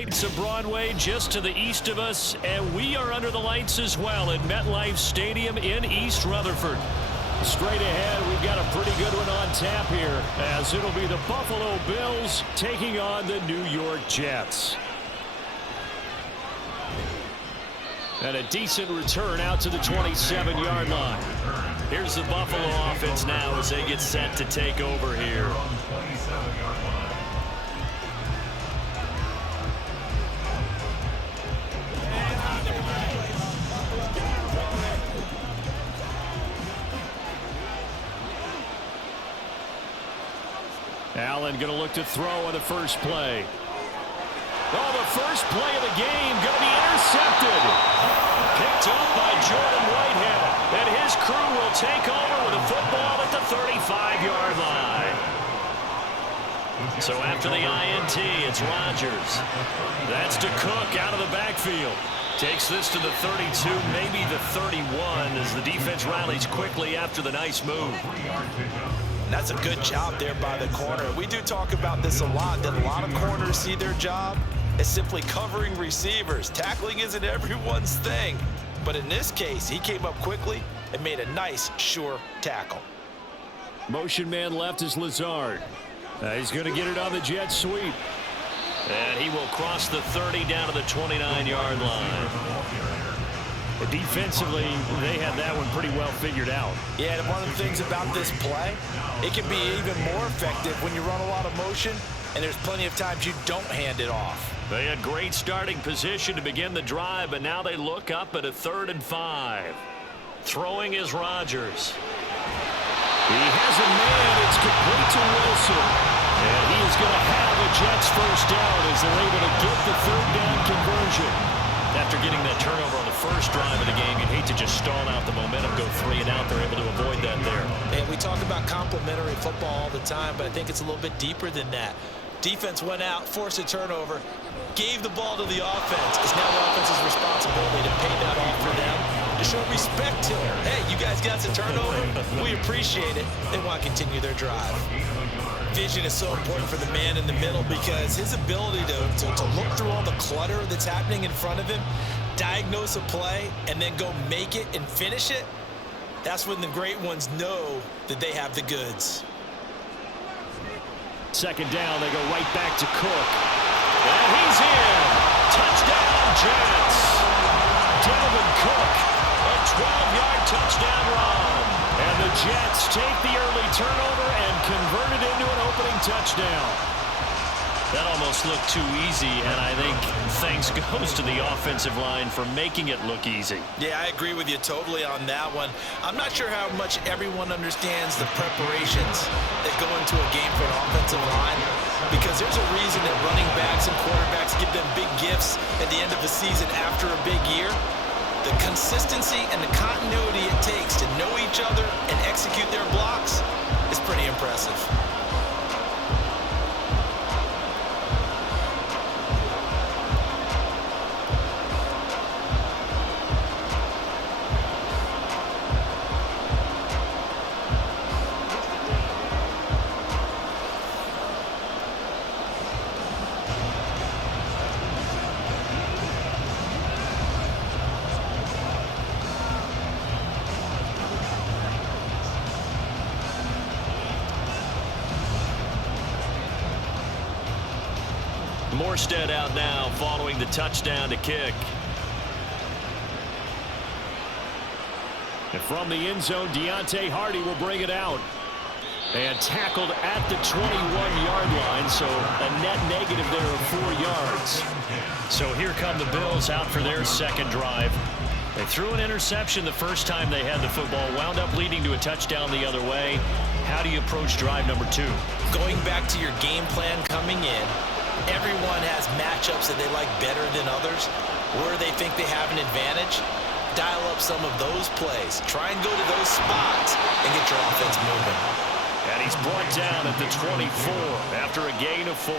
lights of Broadway just to the east of us, and we are under the lights as well at MetLife Stadium in East Rutherford. Straight ahead, we've got a pretty good one on tap here, as it'll be the Buffalo Bills taking on the New York Jets. And a decent return out to the 27-yard line. Here's the Buffalo offense now as they get set to take over here. Allen going to look to throw on the first play. Oh, the first play of the game going to be intercepted. Picked up by Jordan Whitehead. And his crew will take over with a football at the 35-yard line. So after the INT, it's Rodgers. That's to Cook out of the backfield. Takes this to the 32, maybe the 31, as the defense rallies quickly after the nice move. That's a good job there by the corner. We do talk about this a lot, that a lot of corners see their job as simply covering receivers. Tackling isn't everyone's thing. But in this case, he came up quickly and made a nice, sure tackle. Motion man left is Lazard. He's going to get it on the jet sweep. And he will cross the 30 down to the 29-yard line. Defensively, they had that one pretty well figured out. Yeah, and one of the things about this play, it can be even more effective when you run a lot of motion, and there's plenty of times you don't hand it off. They had great starting position to begin the drive, but now they look up at a 3rd and 5. Throwing is Rodgers. He has a man. It's complete to Wilson. And he is going to have a Jets first down as they're able to get the 3rd down conversion. After getting that turnover on the first drive of the game, you'd hate to just stall out the momentum, go 3 and out. They're able to avoid that there. And we talk about complementary football all the time, but I think it's a little bit deeper than that. Defense went out, forced a turnover, gave the ball to the offense. It's now the offense's responsibility to pay that off for them, to show respect to them. Hey, you guys got the turnover. We appreciate it. They want to continue their drive. Vision is so important for the man in the middle because his ability to look through all the clutter that's happening in front of him, diagnose a play, and then go make it and finish it, that's when the great ones know that they have the goods. 2nd down, they go right back to Cook. And he's in. Touchdown, Jets. Delvin Cook, a 12-yard touchdown run. And the Jets take the early turnover and convert it into an opening touchdown. That almost looked too easy, and I think thanks goes to the offensive line for making it look easy. Yeah, I agree with you totally on that one. I'm not sure how much everyone understands the preparations that go into a game for an offensive line, because there's a reason that running backs and quarterbacks give them big gifts at the end of the season after a big year. The consistency and the continuity it takes to know each other and execute their blocks is pretty impressive. Morstead out now following the touchdown to kick. And from the end zone, Deontay Hardy will bring it out. And tackled at the 21-yard line, so a net negative there of 4 yards. So here come the Bills out for their 2nd drive. They threw an interception the first time they had the football, wound up leading to a touchdown the other way. How do you approach drive number 2? Going back to your game plan coming in, everyone has matchups that they like better than others, where they think they have an advantage. Dial up some of those plays. Try and go to those spots and get your offense moving. And he's brought down at the 24 after a gain of 4.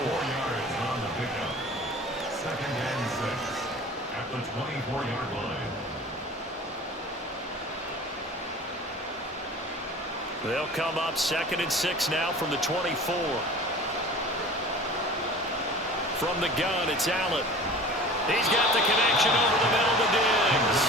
2nd and 6 at the 24-yard line. They'll come up 2nd and 6 now from the 24. From the gun, it's Allen. He's got the connection over the middle to Diggs.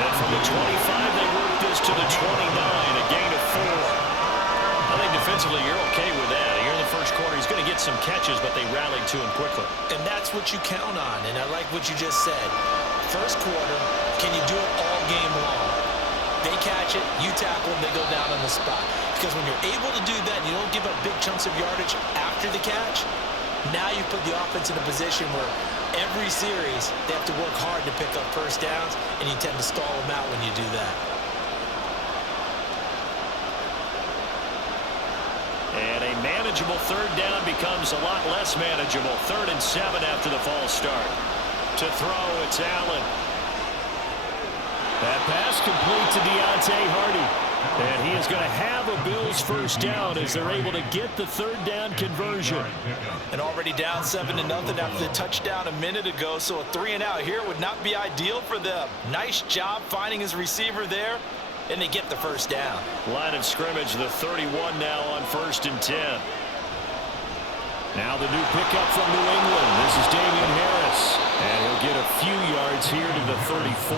And from the 25, they work this to the 29, a gain of 4. I think defensively you're okay with that. Here in the first quarter, he's going to get some catches, but they rallied to him quickly. And that's what you count on, and I like what you just said. First quarter, can you do it all game long? They catch it, you tackle them, they go down on the spot. Because when you're able to do that and you don't give up big chunks of yardage after the catch, now you put the offense in a position where every series they have to work hard to pick up first downs, and you tend to stall them out when you do that. And a manageable third down becomes a lot less manageable. 3rd and 7 after the false start. To throw, it's Allen. That pass complete to Deontay Hardy. And he is going to have a Bills first down as they're able to get the third down conversion. And already down 7-0 after the touchdown a minute ago, so a 3-and-out here would not be ideal for them. Nice job finding his receiver there, and they get the first down. Line of scrimmage, the 31 now on 1st and 10. Now the new pickup from New England. This is Damian Harris. And he'll get a few yards here to the 34.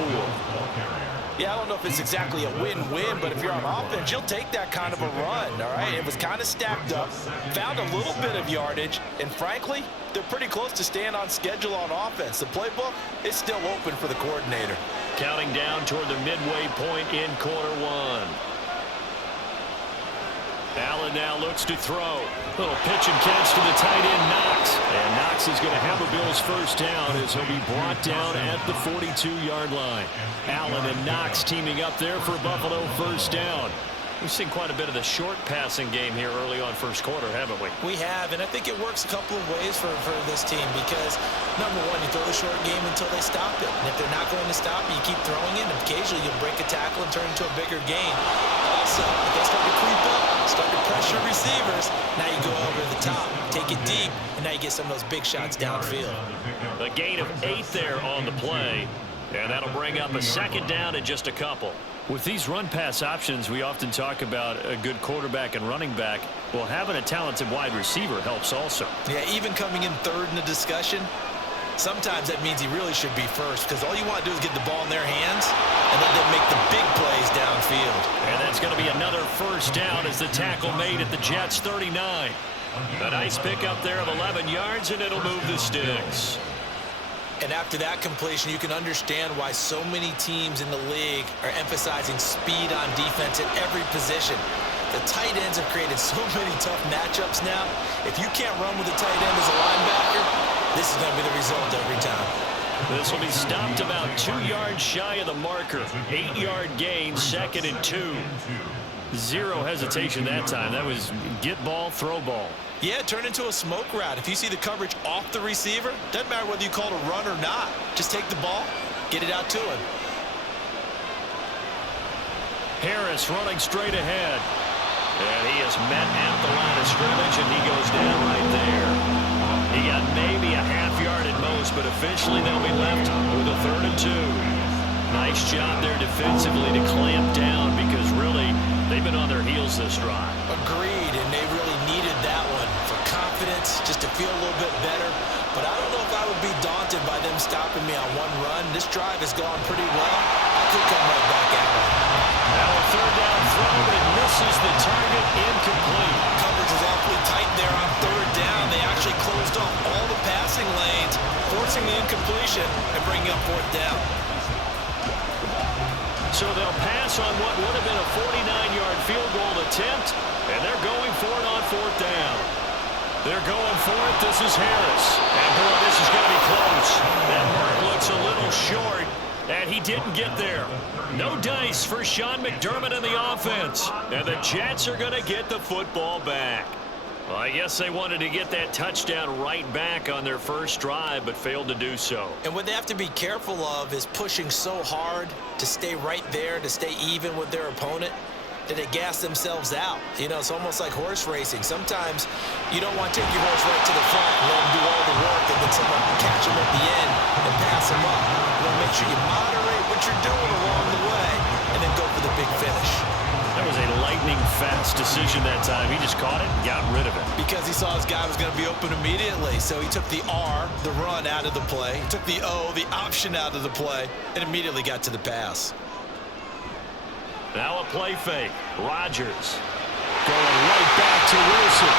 Yeah, I don't know if it's exactly a win-win, but if you're on offense, you'll take that kind of a run, all right? It was kind of stacked up, found a little bit of yardage, and frankly, they're pretty close to staying on schedule on offense. The playbook is still open for the coordinator. Counting down toward the midway point in quarter 1. Allen now looks to throw. Little pitch and catch to the tight end, Knox. And Knox is going to have a Bills first down as he'll be brought down at the 42-yard line. Allen and Knox teaming up there for Buffalo first down. We've seen quite a bit of the short passing game here early on first quarter, haven't we? We have, and I think it works a couple of ways for this team because, number one, you throw the short game until they stop it. And if they're not going to stop it, you keep throwing it, and occasionally you'll break a tackle and turn into a bigger gain. Also, if they start to creep up, start to pressure receivers, now you go over the top, take it deep, and now you get some of those big shots downfield. A gain of 8 there on the play, and that'll bring up a second down and just a couple. With these run-pass options, we often talk about a good quarterback and running back. Well, having a talented wide receiver helps also. Yeah, even coming in third in the discussion, sometimes that means he really should be first because all you want to do is get the ball in their hands and let them make the big plays downfield. And that's going to be another first down as the tackle made at the Jets' 39. A nice pickup there of 11 yards, and it'll move the sticks. And after that completion, you can understand why so many teams in the league are emphasizing speed on defense at every position. The tight ends have created so many tough matchups now. If you can't run with a tight end as a linebacker, this is going to be the result every time. This will be stopped about 2 yards shy of the marker. 8-yard gain, 2nd and 2. Zero hesitation that time. That was get ball, throw ball. Yeah, turn into a smoke route. If you see the coverage off the receiver, doesn't matter whether you call it a run or not. Just take the ball, get it out to him. Harris running straight ahead. And he is met at the line of scrimmage, and he goes down right there. He got maybe a half yard at most, but officially they'll be left with a 3rd and 2. Nice job there defensively to clamp down because really they've been on their heels this drive. Agreed, and they really needed that one for confidence, just to feel a little bit better. But I don't know if I would be daunted by them stopping me on one run. This drive has gone pretty well. I could come right back at it. Now a 3rd down throw, but it misses the target, incomplete. Coverage was awfully tight there on 3rd down. They actually closed off all the passing lanes, forcing the incompletion and bringing up 4th down. So they'll pass on what would have been a 49-yard field goal attempt, and they're going for it on 4th down. They're going for it. This is Harris. And, boy, this is going to be close. That mark looks a little short, and he didn't get there. No dice for Sean McDermott in the offense. And the Jets are going to get the football back. Well, I guess they wanted to get that touchdown right back on their first drive, but failed to do so. And what they have to be careful of is pushing so hard to stay right there, to stay even with their opponent, that they gas themselves out. You know, it's almost like horse racing. Sometimes you don't want to take your horse right to the front and let him do all the work, and then someone can catch him at the end and pass him up. You want to make sure you moderate what you're doing along the way, and then go for the big finish. That was a lightning-fast decision that time. He just caught it and got rid of it. Because he saw his guy was going to be open immediately. So he took the R, the run, out of the play. He took the O, the option, out of the play, and immediately got to the pass. Now a play fake. Rodgers going right back to Wilson.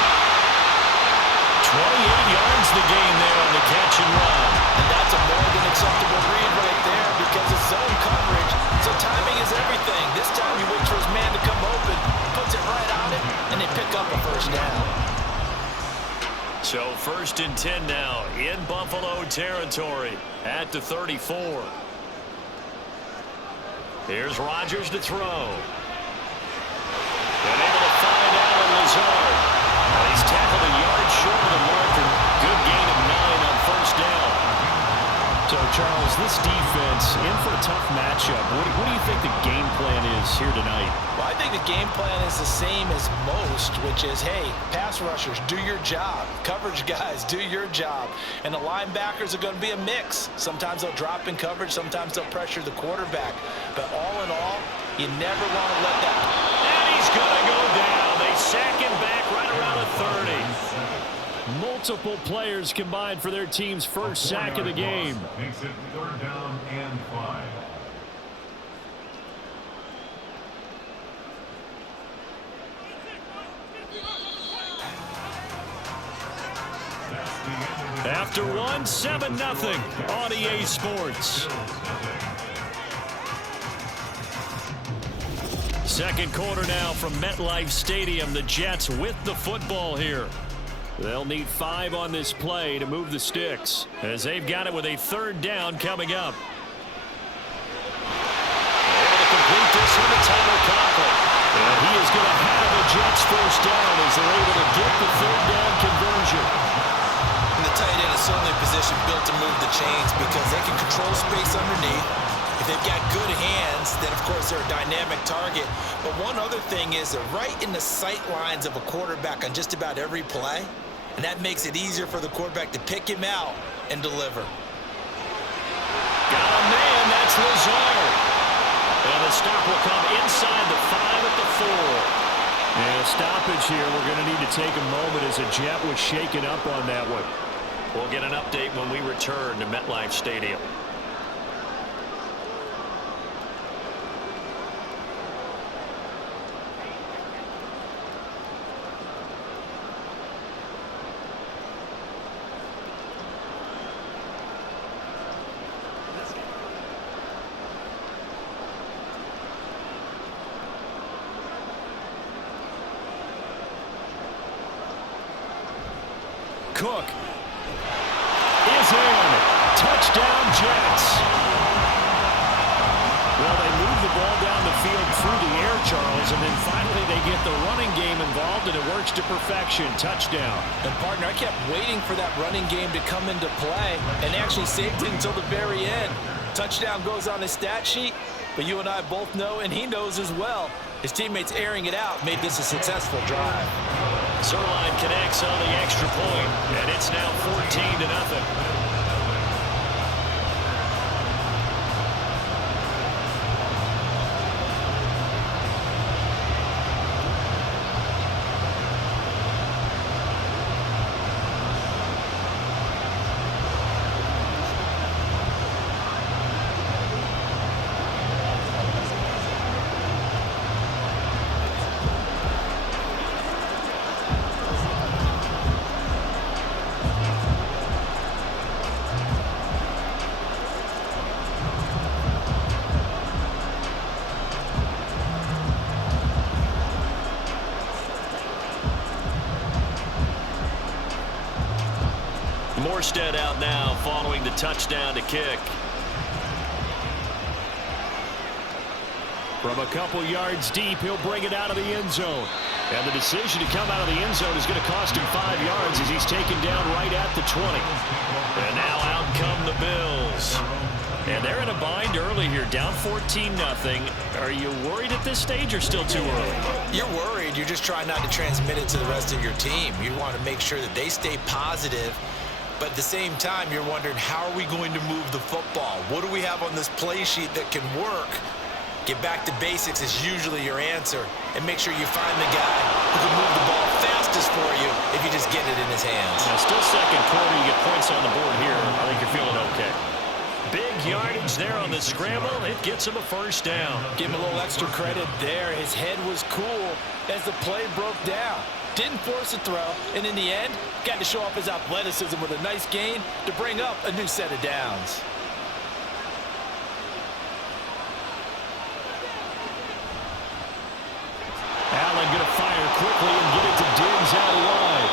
28 yards the gain there on the catch and run. And that's a more than acceptable read right there because it's zone coverage. So timing is everything. This time he waits for his man to come open, puts it right on it, and they pick up a first down. So 1st and 10 now in Buffalo territory at the 34. Here's Rodgers to throw. And able to find Allen Lazard. And he's tackled a yard short of the marker. Good gain of 9 on 1st down. So, Charles, this defense in for a tough matchup. What do you think the game plan is here tonight? Well, I think the game plan is the same as most, which is, hey, pass rushers, do your job. Coverage guys, do your job. And the linebackers are going to be a mix. Sometimes they'll drop in coverage. Sometimes they'll pressure the quarterback. But all in all, you never want to let that. And he's going to go down. They sack him back right around the 30. Multiple players combined for their team's first sack of the game. Makes it 3rd down and 5. After one, 7-0 on EA Sports. Second quarter now from MetLife Stadium. The Jets with the football here. They'll need 5 on this play to move the sticks as they've got it with a 3rd down coming up. Able to complete this one to Tyler Conklin. And he is going to have the Jets first down as they're able to get the 3rd down conversion. And the tight end is certainly a position built to move the chains because they can control space underneath. If they've got good hands, then of course they're a dynamic target. But one other thing is they're right in the sight lines of a quarterback on just about every play. And that makes it easier for the quarterback to pick him out and deliver. Got a man, that's Lazard. And the stop will come inside the 5 at the 4. And a stoppage here. We're going to need to take a moment as a Jet was shaken up on that one. We'll get an update when we return to MetLife Stadium. Cook is in. Touchdown, Jets. Well, they move the ball down the field through the air, Charles, and then finally they get the running game involved, and it works to perfection. Touchdown. And, partner, I kept waiting for that running game to come into play and actually saved it until the very end. Touchdown goes on his stat sheet, but you and I both know, and he knows as well, his teammates airing it out made this a successful drive. Zerline connects on the extra point, and it's now 14-0. Morstead out now following the touchdown to kick. From a couple yards deep, he'll bring it out of the end zone. And the decision to come out of the end zone is going to cost him 5 yards as he's taken down right at the 20. And now out come the Bills. And they're in a bind early here, down 14-0. Are you worried at this stage or still too early? You're worried. You're just trying not to transmit it to the rest of your team. You want to make sure that they stay positive. But at the same time, you're wondering, how are we going to move the football? What do we have on this play sheet that can work? Get back to basics is usually your answer, and make sure you find the guy who can move the ball fastest for you if you just get it in his hands. Yeah, still second quarter. You get points on the board here. I think you're feeling okay. Big yardage there on the scramble. It gets him a first down. Give him a little extra credit there. His head was cool as the play broke down. Didn't force a throw, and in the end, got to show off his athleticism with a nice gain to bring up a new set of downs. Allen going to fire quickly and get it to Diggs out wide.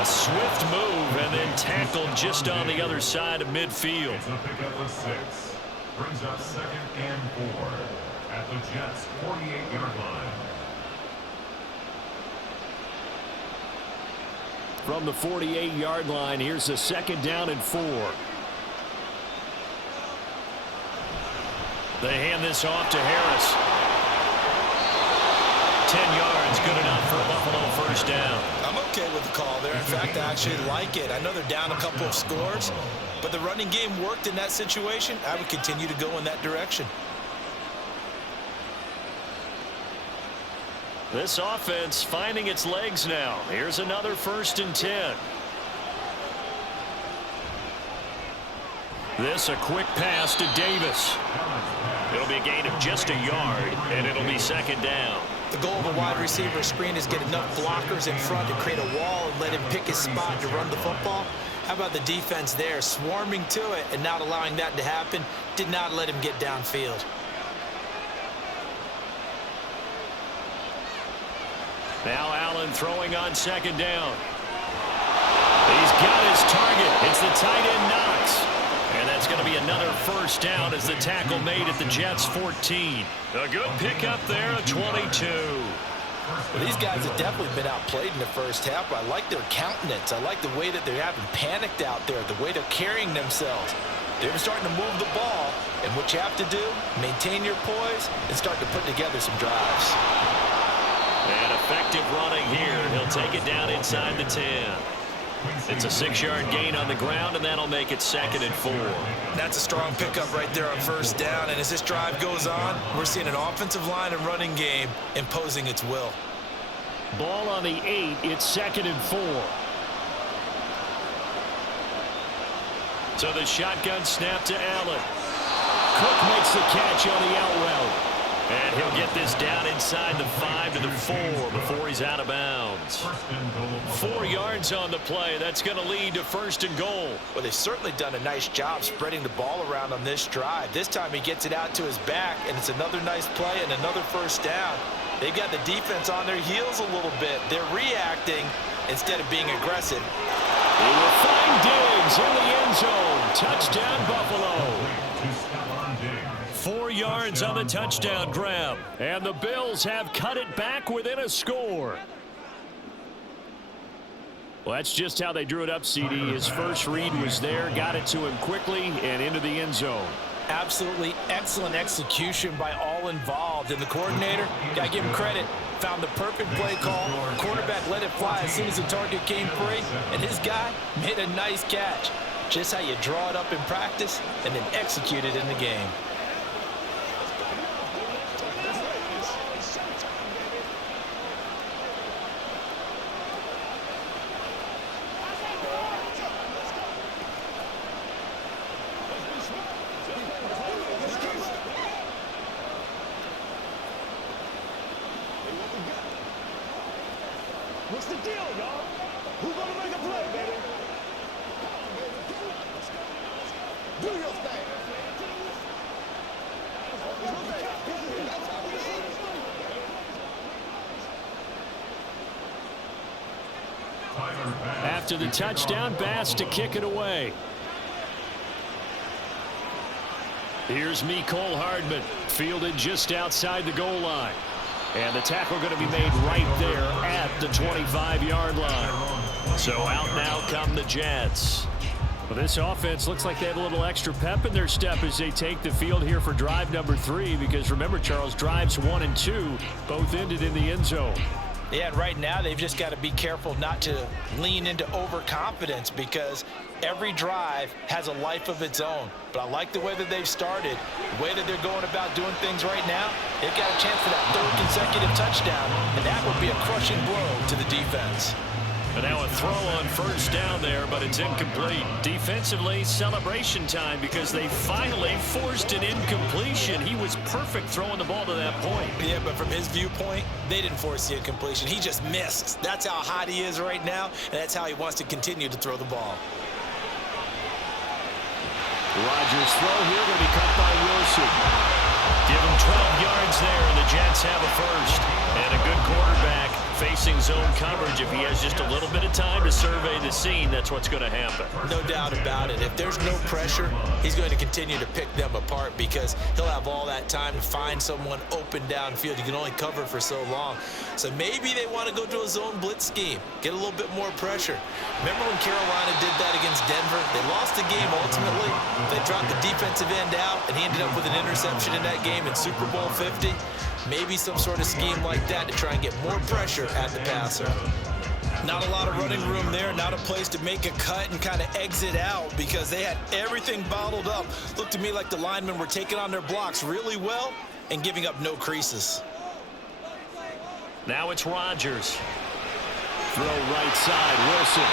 A swift move and then tackled just on the other side of midfield. It's a pickup of 6. Brings up 2nd and 4 at the Jets' 48-yard line. From the 48-yard line, here's a 2nd down and 4. They hand this off to Harris. 10 yards, good enough for a Buffalo first down. I'm okay with the call there. In fact, I actually like it. I know they're down a couple of scores, but the running game worked in that situation. I would continue to go in that direction. This offense finding its legs now. Here's another 1st and 10. This a quick pass to Davis. It'll be a gain of just a yard, and it'll be 2nd down. The goal of a wide receiver screen is get enough blockers in front to create a wall and let him pick his spot to run the football. How about the defense there, swarming to it and not allowing that to happen? Did not let him get downfield. Now Allen throwing on 2nd down. He's got his target. It's the tight end Knox. And that's going to be another first down as the tackle made at the Jets' 14. A good pickup there, a 22. Well, these guys have definitely been outplayed in the first half. I like their countenance. I like the way that they haven't panicked out there, the way they're carrying themselves. They're starting to move the ball, and what you have to do, maintain your poise and start to put together some drives. And effective running here. He'll take it down inside the 10. It's a 6-yard gain on the ground, and that'll make it 2nd and 4. That's a strong pickup right there on first down, and as this drive goes on, we're seeing an offensive line and running game imposing its will. Ball on the 8. It's 2nd and 4. So the shotgun snap to Allen. Cook makes the catch on the out route. And he'll get this down inside the 5 to the 4 before he's out of bounds. 4 yards on the play. That's going to lead to 1st and goal. Well, they've certainly done a nice job spreading the ball around on this drive. This time he gets it out to his back, and it's another nice play and another first down. They've got the defense on their heels a little bit. They're reacting instead of being aggressive. He will find Diggs in the end zone. Touchdown, Buffalo. 4 yards on the touchdown grab. And the Bills have cut it back within a score. Well, that's just how they drew it up, CD. His first read was there, got it to him quickly, and into the end zone. Absolutely excellent execution by all involved. And the coordinator, got to give him credit, found the perfect play call. Quarterback let it fly as soon as the target came free, and his guy made a nice catch. Just how you draw it up in practice and then execute it in the game. What's the deal, y'all? Who's gonna make a play, baby? Do your thing. After the touchdown, Bass to kick it away. Here's Mecole Hardman, fielded just outside the goal line. And the tackle going to be made right there at the 25-yard line. So out now come the Jets. Well, this offense looks like they have a little extra pep in their step as they take the field here for drive number 3. Because remember, Charles, drives 1 and 2 both ended in the end zone. Yeah, and right now they've just got to be careful not to lean into overconfidence, because every drive has a life of its own. But I like the way that they've started, the way that they're going about doing things right now. They've got a chance for that third consecutive touchdown, and that would be a crushing blow to the defense. And now a throw on first down there, but it's incomplete. Defensively, celebration time because they finally forced an incompletion. He was perfect throwing the ball to that point. Yeah, but from his viewpoint, they didn't force the incompletion. He just missed. That's how hot he is right now, and that's how he wants to continue to throw the ball. Rodgers' throw here going to be cut by Wilson. Give him 12 yards there, and the Jets have a first. And a good quarterback facing zone coverage. If he has just a little bit of time to survey the scene, that's what's going to happen. No doubt about it. If there's no pressure, he's going to continue to pick them apart because he'll have all that time to find someone open downfield. You can only cover for so long. So maybe they want to go to a zone blitz scheme, get a little bit more pressure. Remember when Carolina did that against Denver? They lost the game ultimately. They dropped the defensive end out, and he ended up with an interception in that game in Super Bowl 50. Maybe some sort of scheme like that to try and get more pressure at the passer. Not a lot of running room there, not a place to make a cut and kind of exit out because they had everything bottled up. Looked to me like the linemen were taking on their blocks really well and giving up no creases. Now it's Rodgers. Throw right side, Wilson.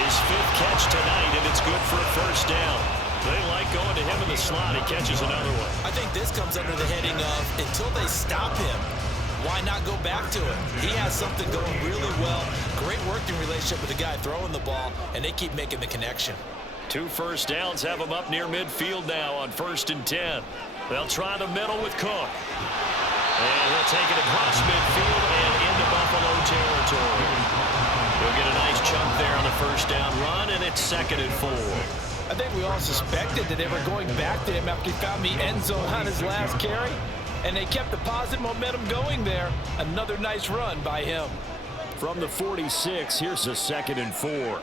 His 5th catch tonight, and it's good for a first down. They like going to him in the slot. He catches another one. I think this comes under the heading of until they stop him, why not go back to it? He has something going really well. Great working relationship with the guy throwing the ball, and they keep making the connection. 2 first downs have him up near midfield now on 1st and 10. They'll try the middle with Cook. And he'll take it across midfield and into Buffalo territory. He'll get a nice chunk there on the first down run, and it's 2nd and 4. I think we all suspected that they were going back to him after he found the end zone on his last carry, and they kept the positive momentum going there. Another nice run by him. From the 46, here's a 2nd and 4.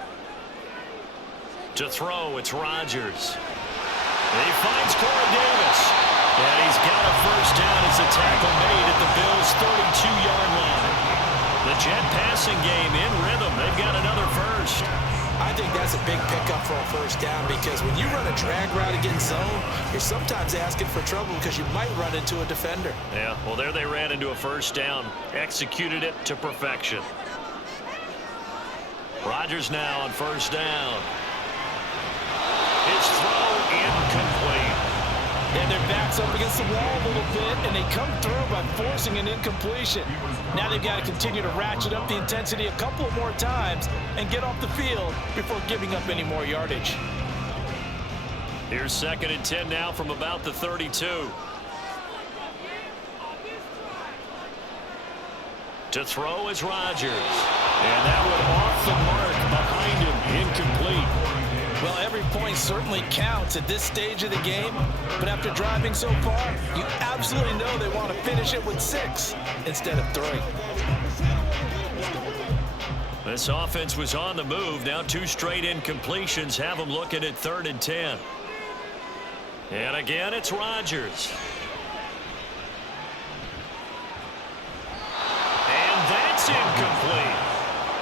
To throw, it's Rodgers. He finds Corey Davis. And he's got a first down as the tackle made at the Bills' 32-yard line. The Jet passing game in rhythm. They've got another first. I think that's a big pickup for a first down because when you run a drag route against zone, you're sometimes asking for trouble because you might run into a defender. Yeah, well, there they ran into a first down. Executed it to perfection. Rodgers now on first down. His throw incomplete. And their back's up against the wall a little bit, and they come through by forcing an incompletion. Now they've got to continue to ratchet up the intensity a couple more times and get off the field before giving up any more yardage. Here's 2nd and 10 now from about the 32. To throw is Rodgers. And that one off the mark behind him, incomplete. Well, every point certainly counts at this stage of the game, but after driving so far, you absolutely know they want to finish it with 6 instead of 3. This offense was on the move. Now 2 straight incompletions have them looking at 3rd and 10. And again, it's Rodgers. And that's incomplete.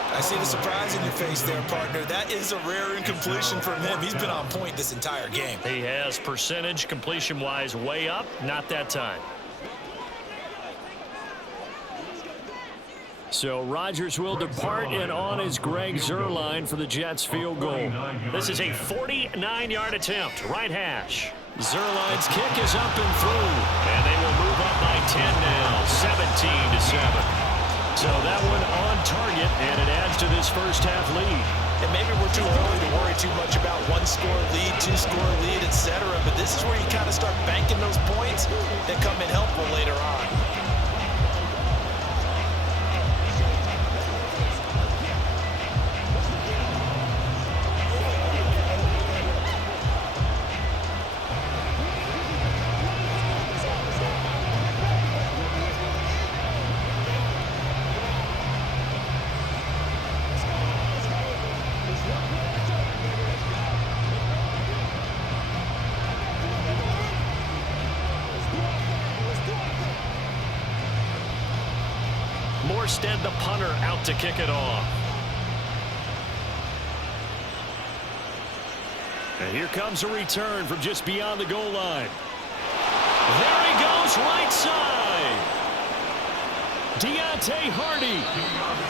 I see the surprise in your face there, partner. That is a rare incompletion from him. He's been on point this entire game. He has percentage completion-wise way up. Not that time. So Rodgers will depart, and on is Greg Zuerlein for the Jets field goal. This is a 49-yard attempt, right hash. Zuerlein's kick is up and through, and they will move up by 10 now, 17-7. So that one on target, and it adds to this first half lead. And maybe we're too early to worry too much about 1-score lead, 2-score lead, etc. But this is where you kind of start banking those points that come in helpful later on. Morstead, the punter, out to kick it off. And here comes a return from just beyond the goal line. There he goes, right side. Deontay Hardy.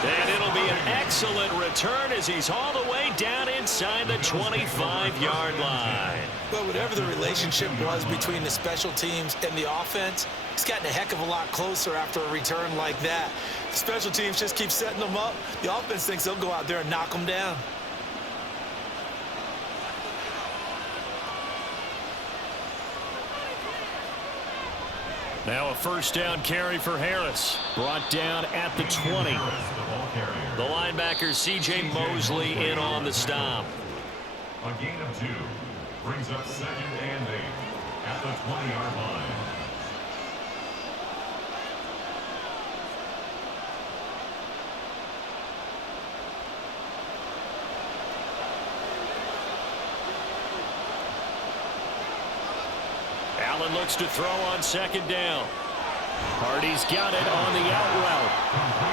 And it'll be an excellent return as he's all the way down inside the 25-yard line. Well, whatever the relationship was between the special teams and the offense, it's gotten a heck of a lot closer after a return like that. The special teams just keep setting them up. The offense thinks they'll go out there and knock them down. Now a first down carry for Harris. Brought down at the 20. The linebacker C.J. Mosley in on the stop. A gain of 2 brings up 2nd and 8 at the 20-yard line. Allen looks to throw on 2nd down. Hardy's got it on the out route.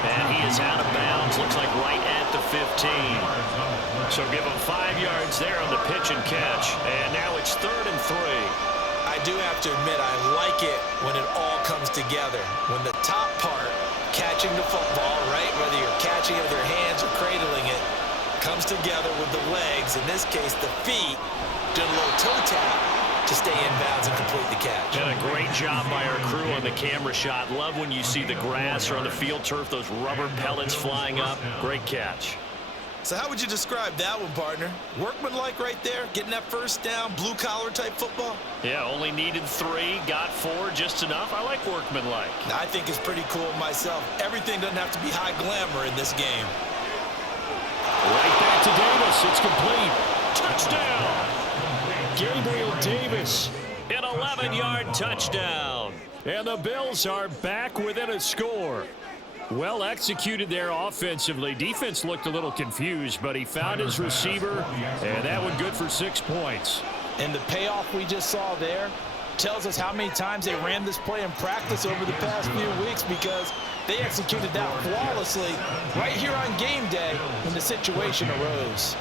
And he is out of bounds. Looks like right at the 15. So give him 5 yards there on the pitch and catch. And now it's 3rd and 3. I do have to admit, I like it when it all comes together. When the top part, catching the football, right, whether you're catching it with your hands or cradling it, comes together with the legs, in this case the feet, doing a little toe tap to stay in bounds and complete the catch. And a great job by our crew on the camera shot. Love when you see the grass or on the field turf, those rubber pellets flying up. Great catch. So how would you describe that one, partner? Workmanlike right there, getting that first down, blue-collar type football? Yeah, only needed 3, got 4, just enough. I like workmanlike. I think it's pretty cool myself. Everything doesn't have to be high glamour in this game. Right back to Davis. It's complete. Touchdown. Gabriel Davis, an 11-yard touchdown. And the Bills are back within a score. Well executed there offensively. Defense looked a little confused, but he found his receiver, and that one good for 6 points. And the payoff we just saw there tells us how many times they ran this play in practice over the past few weeks, because they executed that flawlessly right here on game day when the situation arose.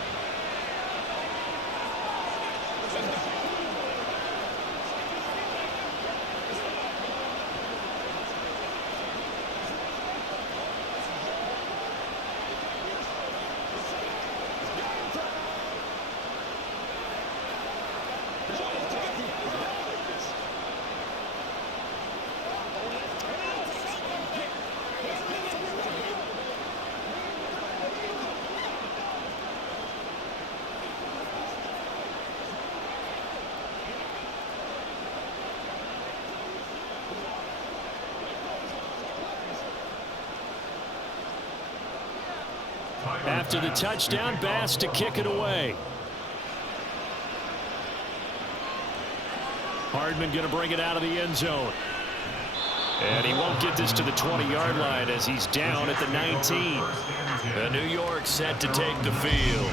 After the touchdown, Bass to kick it away. Hardman going to bring it out of the end zone. And he won't get this to the 20-yard line as he's down at the 19. And New York set to take the field.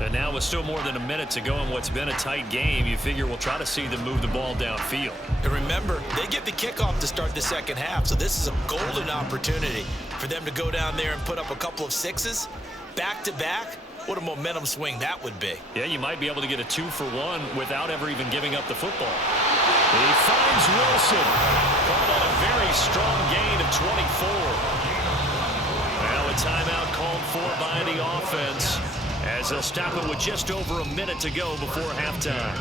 And now with still more than a minute to go in what's been a tight game, you figure we'll try to see them move the ball downfield. And remember, they get the kickoff to start the second half, so this is a golden opportunity for them to go down there and put up a couple of 6s back-to-back. What a momentum swing that would be. Yeah, you might be able to get a 2-for-1 without ever even giving up the football. He finds Wilson. Called on a very strong gain of 24. Now a timeout called for by the offense, as they'll stop it with just over a minute to go before halftime.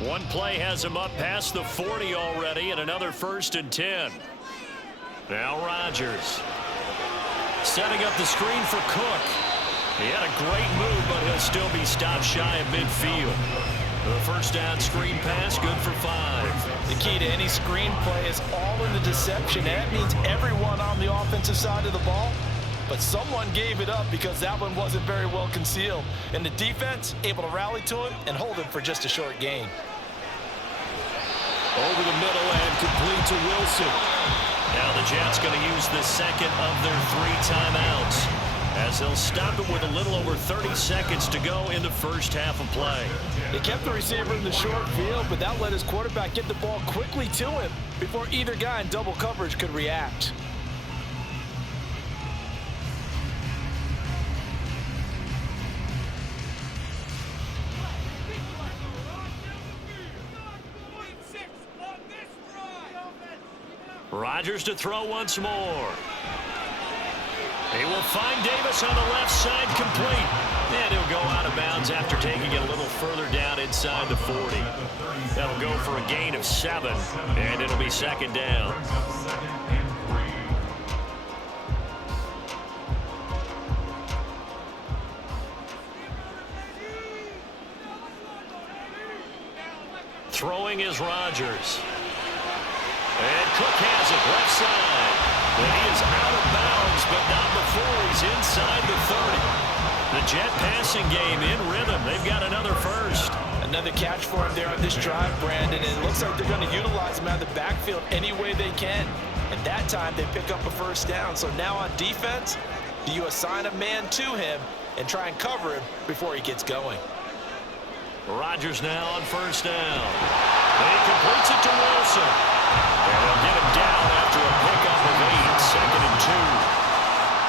One play has him up past the 40 already, and another 1st and 10. Now Rodgers setting up the screen for Cook. He had a great move, but he'll still be stopped shy of midfield. The first down screen pass, good for 5. The key to any screen play is all in the deception. That means everyone on the offensive side of the ball, but someone gave it up because that one wasn't very well concealed. And the defense able to rally to him and hold him for just a short gain. Over the middle and complete to Wilson. Now the Jets going to use the second of their 3 timeouts. as they'll stop it with a little over 30 seconds to go in the first half of play. They kept the receiver in the short field, but that let his quarterback get the ball quickly to him before either guy in double coverage could react. Rodgers to throw once more. He will find Davis on the left side, complete. And he'll go out of bounds after taking it a little further down inside the 40. That'll go for a gain of 7, and it'll be second down. Throwing is Rodgers. And Cook has it left side. But he is out of bounds, but not before he's inside the 30. The Jet passing game in rhythm. They've got another first. Another catch for him there on this drive, Brandon. And it looks like they're going to utilize him out of the backfield any way they can. And that time they pick up a first down. So now on defense, do you assign a man to him and try and cover him before he gets going? Rodgers now on first down. And he completes it to Wilson. And they'll get him down after a pickup of 8, second and 2.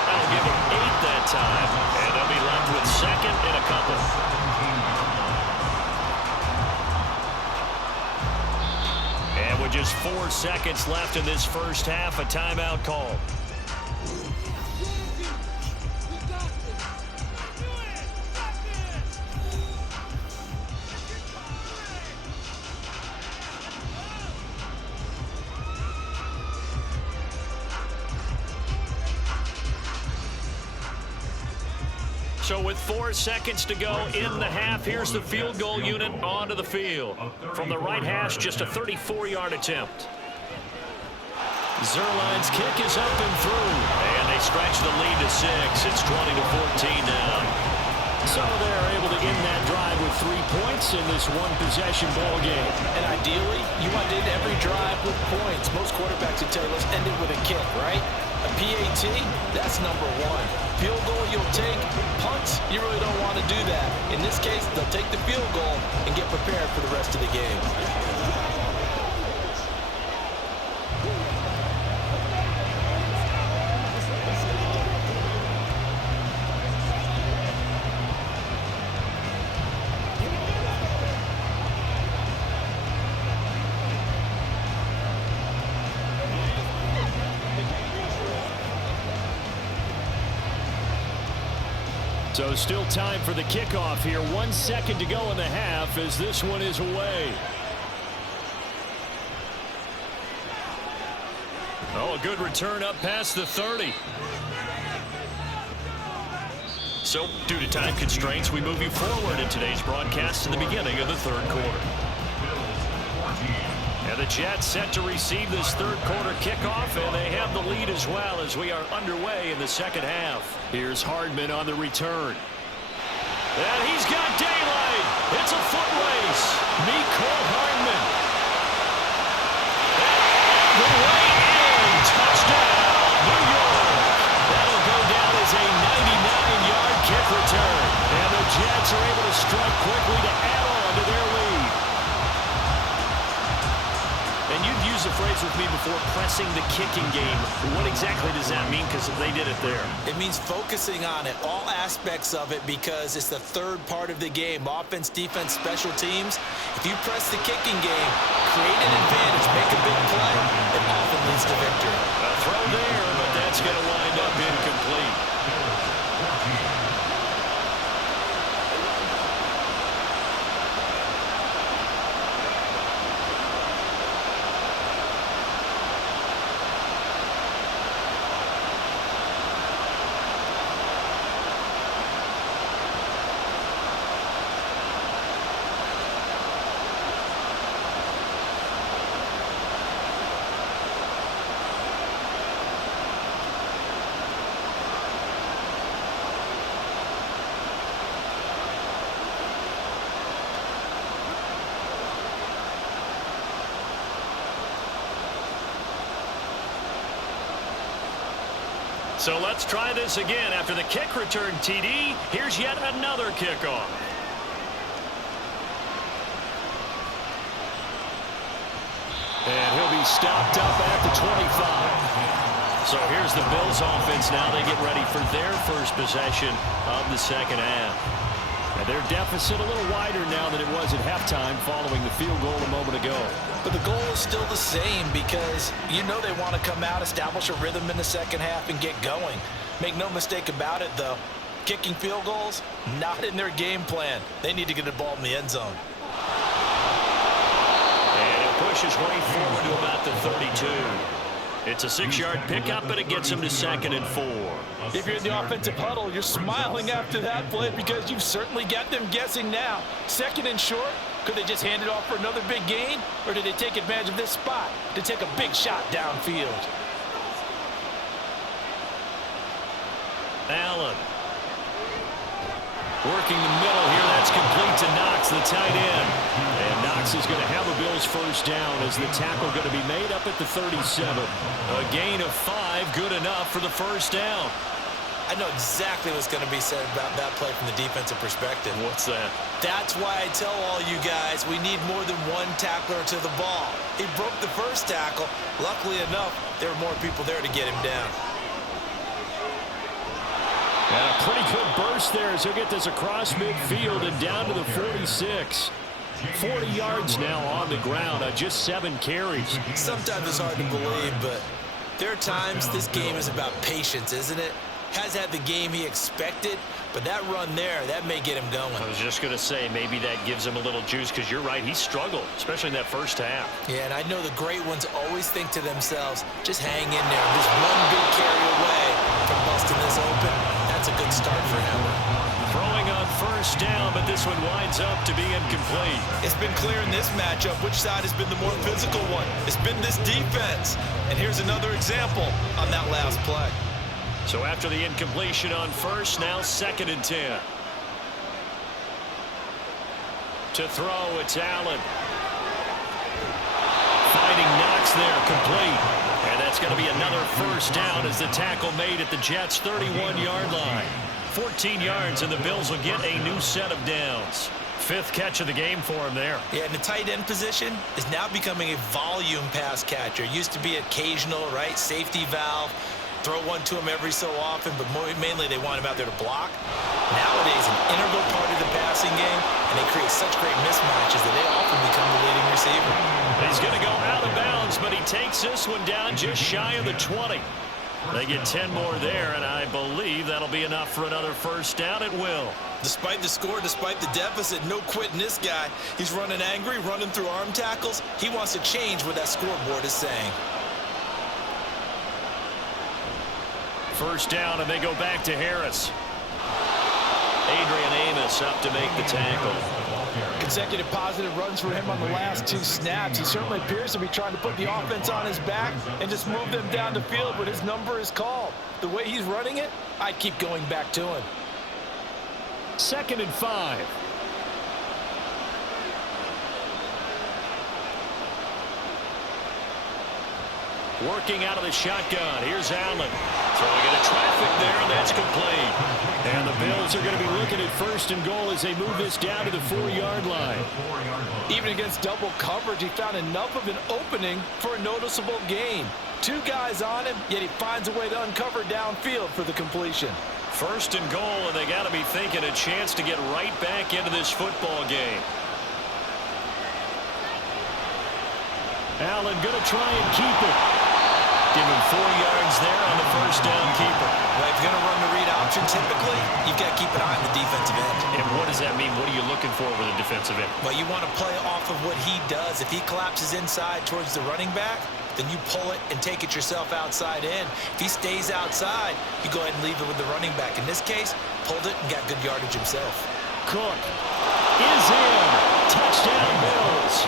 That'll give him 8 that time. And they'll be left with second and a couple. And with just 4 seconds left in this first half, a timeout call. So with 4 seconds to go in the half, here's the field goal unit onto the field. From the right hash, just a 34-yard attempt. Zerline's kick is up and through. And they stretch the lead to 6. It's 20-14 now. So they're able to end that drive with 3 points in this one-possession ball game. And ideally, you want to end every drive with points. Most quarterbacks would tell you, let's end it with a kick, right? A PAT, that's number 1. Field goal you'll take. Punts, you really don't want to do that. In this case, they'll take the field goal and get prepared for the rest of the game. So still time for the kickoff here. 1 second to go in the half as this one is away. Oh, a good return up past the 30. So due to time constraints, we move you forward in today's broadcast to the beginning of the third quarter. And the Jets set to receive this third quarter kickoff, and they have the lead as well as we are underway in the second half. Here's Hardman on the return. And he's got daylight. It's a foot race. Mecole Hardman. And the way in. Touchdown, New York. That'll go down as a 99-yard kick return. And the Jets are able to strike quickly to add on to their lead. And you've used the phrase with me before, pressing the kicking game. What exactly does that mean? Because they did it there. It means focusing on it, all aspects of it, because it's the third part of the game. Offense, defense, special teams. If you press the kicking game, create an advantage, make a big play, it often leads to victory. A throw there, but that's going to wind up incomplete. So let's try this again. After the kick return TD, here's yet another kickoff. And he'll be stopped up at the 25. So here's the Bills offense now. They get ready for their first possession of the second half. And their deficit a little wider now than it was at halftime following the field goal a moment ago. But the goal is still the same because you know they want to come out, establish a rhythm in the second half, and get going. Make no mistake about it, though. Kicking field goals, not in their game plan. They need to get the ball in the end zone. And he'll push his way forward to about the 32. It's a 6-yard pickup, but it gets him to 2nd and 4. If you're in the offensive huddle, you're smiling after that play because you've certainly got them guessing now. 2nd and short, could they just hand it off for another big gain? Or did they take advantage of this spot to take a big shot downfield? Allen. Working the middle here. That's complete to Knox, the tight end. And Knox is going to have a Bills first down as the tackle going to be made up at the 37. A gain of 5, good enough for the first down. I know exactly what's going to be said about that play from the defensive perspective. What's that? That's why I tell all you guys we need more than one tackler to the ball. He broke the first tackle. Luckily enough, there were more people there to get him down. And a pretty good burst there as he'll get this across midfield and down to the 46. 40 yards now on the ground on just 7 carries. Sometimes it's hard to believe, but there are times this game is about patience, isn't it? Has had the game he expected, but that run there, that may get him going. I was just going to say, maybe that gives him a little juice because you're right, he struggled, especially in that first half. Yeah, and I know the great ones always think to themselves, just hang in there. Just one big carry away from busting this open. That's a good start for him. Throwing on first down, but this one winds up to be incomplete. It's been clear in this matchup which side has been the more physical one. It's been this defense. And here's another example on that last play. So after the incompletion on first, now 2nd and 10. To throw, it's Allen. Finding Knox there, complete. And that's going to be another first down as the tackle made at the Jets' 31-yard line. 14 yards, and the Bills will get a new set of downs. 5th catch of the game for him there. Yeah, and the tight end position is now becoming a volume pass catcher. Used to be occasional, right? Safety valve. Throw one to him every so often, but mainly they want him out there to block. Nowadays, an integral part of the passing game, and they create such great mismatches that they often become the leading receiver. He's going to go out of bounds, but he takes this one down just shy of the 20. They get 10 more there, and I believe that'll be enough for another first down. It will. Despite the score, despite the deficit, no quitting this guy. He's running angry, running through arm tackles. He wants to change what that scoreboard is saying. First down, and they go back to Harris. Adrian Amos up to make the tackle. Consecutive positive runs for him on the last 2 snaps. He certainly appears to be trying to put the offense on his back and just move them down the field when his number is called. The way he's running it, I'd keep going back to him. 2nd and 5. Working out of the shotgun. Here's Allen. Throwing into traffic there, and that's complete. And the Bills are going to be looking at 1st and goal as they move this down to the 4-yard line. Even against double coverage, he found enough of an opening for a noticeable gain. 2 guys on him, yet he finds a way to uncover downfield for the completion. 1st and goal, and they got to be thinking a chance to get right back into this football game. Allen going to try and keep it. Give him 4 yards there on the first down keeper. Well, if you're going to run the read option, typically, you've got to keep an eye on the defensive end. And what does that mean? What are you looking for with a defensive end? Well, you want to play off of what he does. If he collapses inside towards the running back, then you pull it and take it yourself outside in. If he stays outside, you go ahead and leave it with the running back. In this case, pulled it and got good yardage himself. Cook is in. Touchdown, Bills.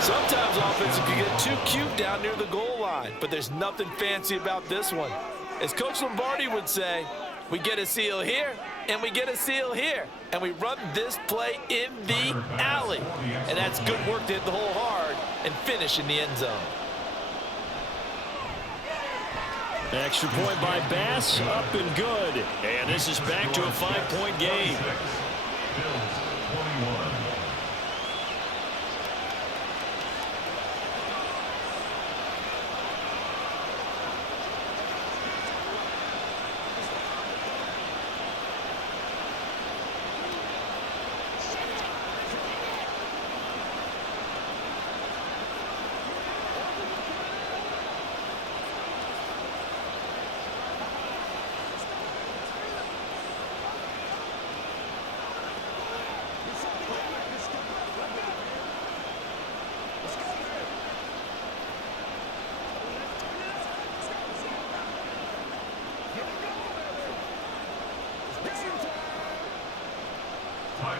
Sometimes offensive can get too cute down near the goal line, but there's nothing fancy about this one. As Coach Lombardi would say, we get a seal here, and we get a seal here, and we run this play in the alley. And that's good work to hit the hole hard and finish in the end zone. Extra point by Bass, up and good. And this is back to a 5-point game. Bills 21.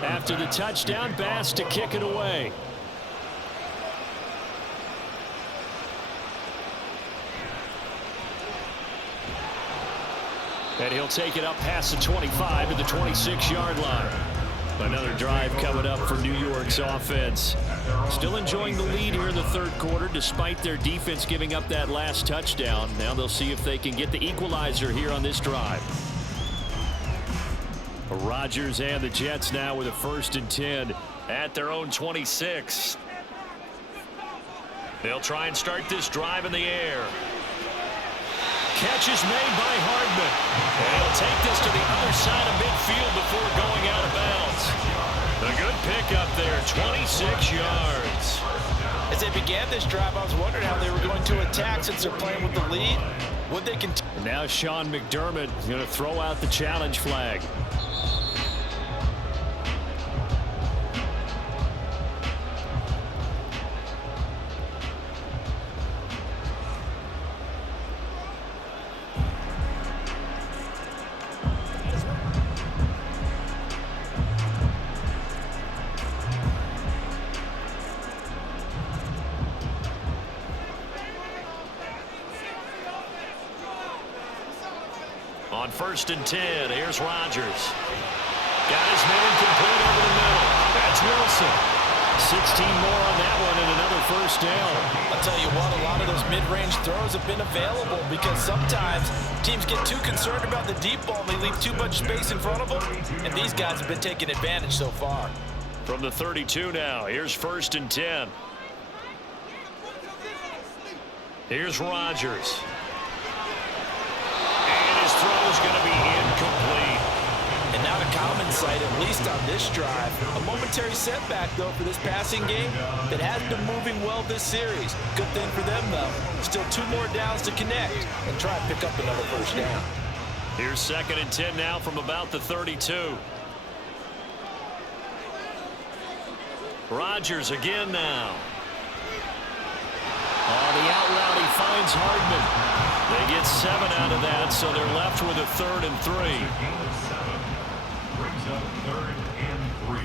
After the touchdown, Bass to kick it away. And he'll take it up past the 25 to the 26-yard line. Another drive coming up for New York's offense. Still enjoying the lead here in the third quarter despite their defense giving up that last touchdown. Now they'll see if they can get the equalizer here on this drive. Rodgers and the Jets now with a 1st and 10 at their own 26. They'll try and start this drive in the air. Catch is made by Hardman. And he'll take this to the other side of midfield before going out of bounds. A good pickup there, 26 yards. As they began this drive, I was wondering how they were going to attack since they're playing with the lead. Would they continue? And now Sean McDermott is going to throw out the challenge flag. On 1st and 10, here's Rodgers. Got his man complete over the middle. That's Wilson. 16 more on that one and another 1st down. I'll tell you what, a lot of those mid-range throws have been available because sometimes teams get too concerned about the deep ball and they leave too much space in front of them, and these guys have been taking advantage so far. From the 32 now, here's 1st and 10. Here's Rodgers. Throw is going to be incomplete. And not a common sight, at least on this drive. A momentary setback, though, for this passing game that has been moving well this series. Good thing for them, though. Still 2 more downs to connect and try and pick up another 1st down. Here's 2nd and 10 now from about the 32. Rodgers again now. Oh, the out route, he finds Hardman. They get 7 out of that, so they're left with a 3rd and 3. Gain of 7 brings up 3rd and 3.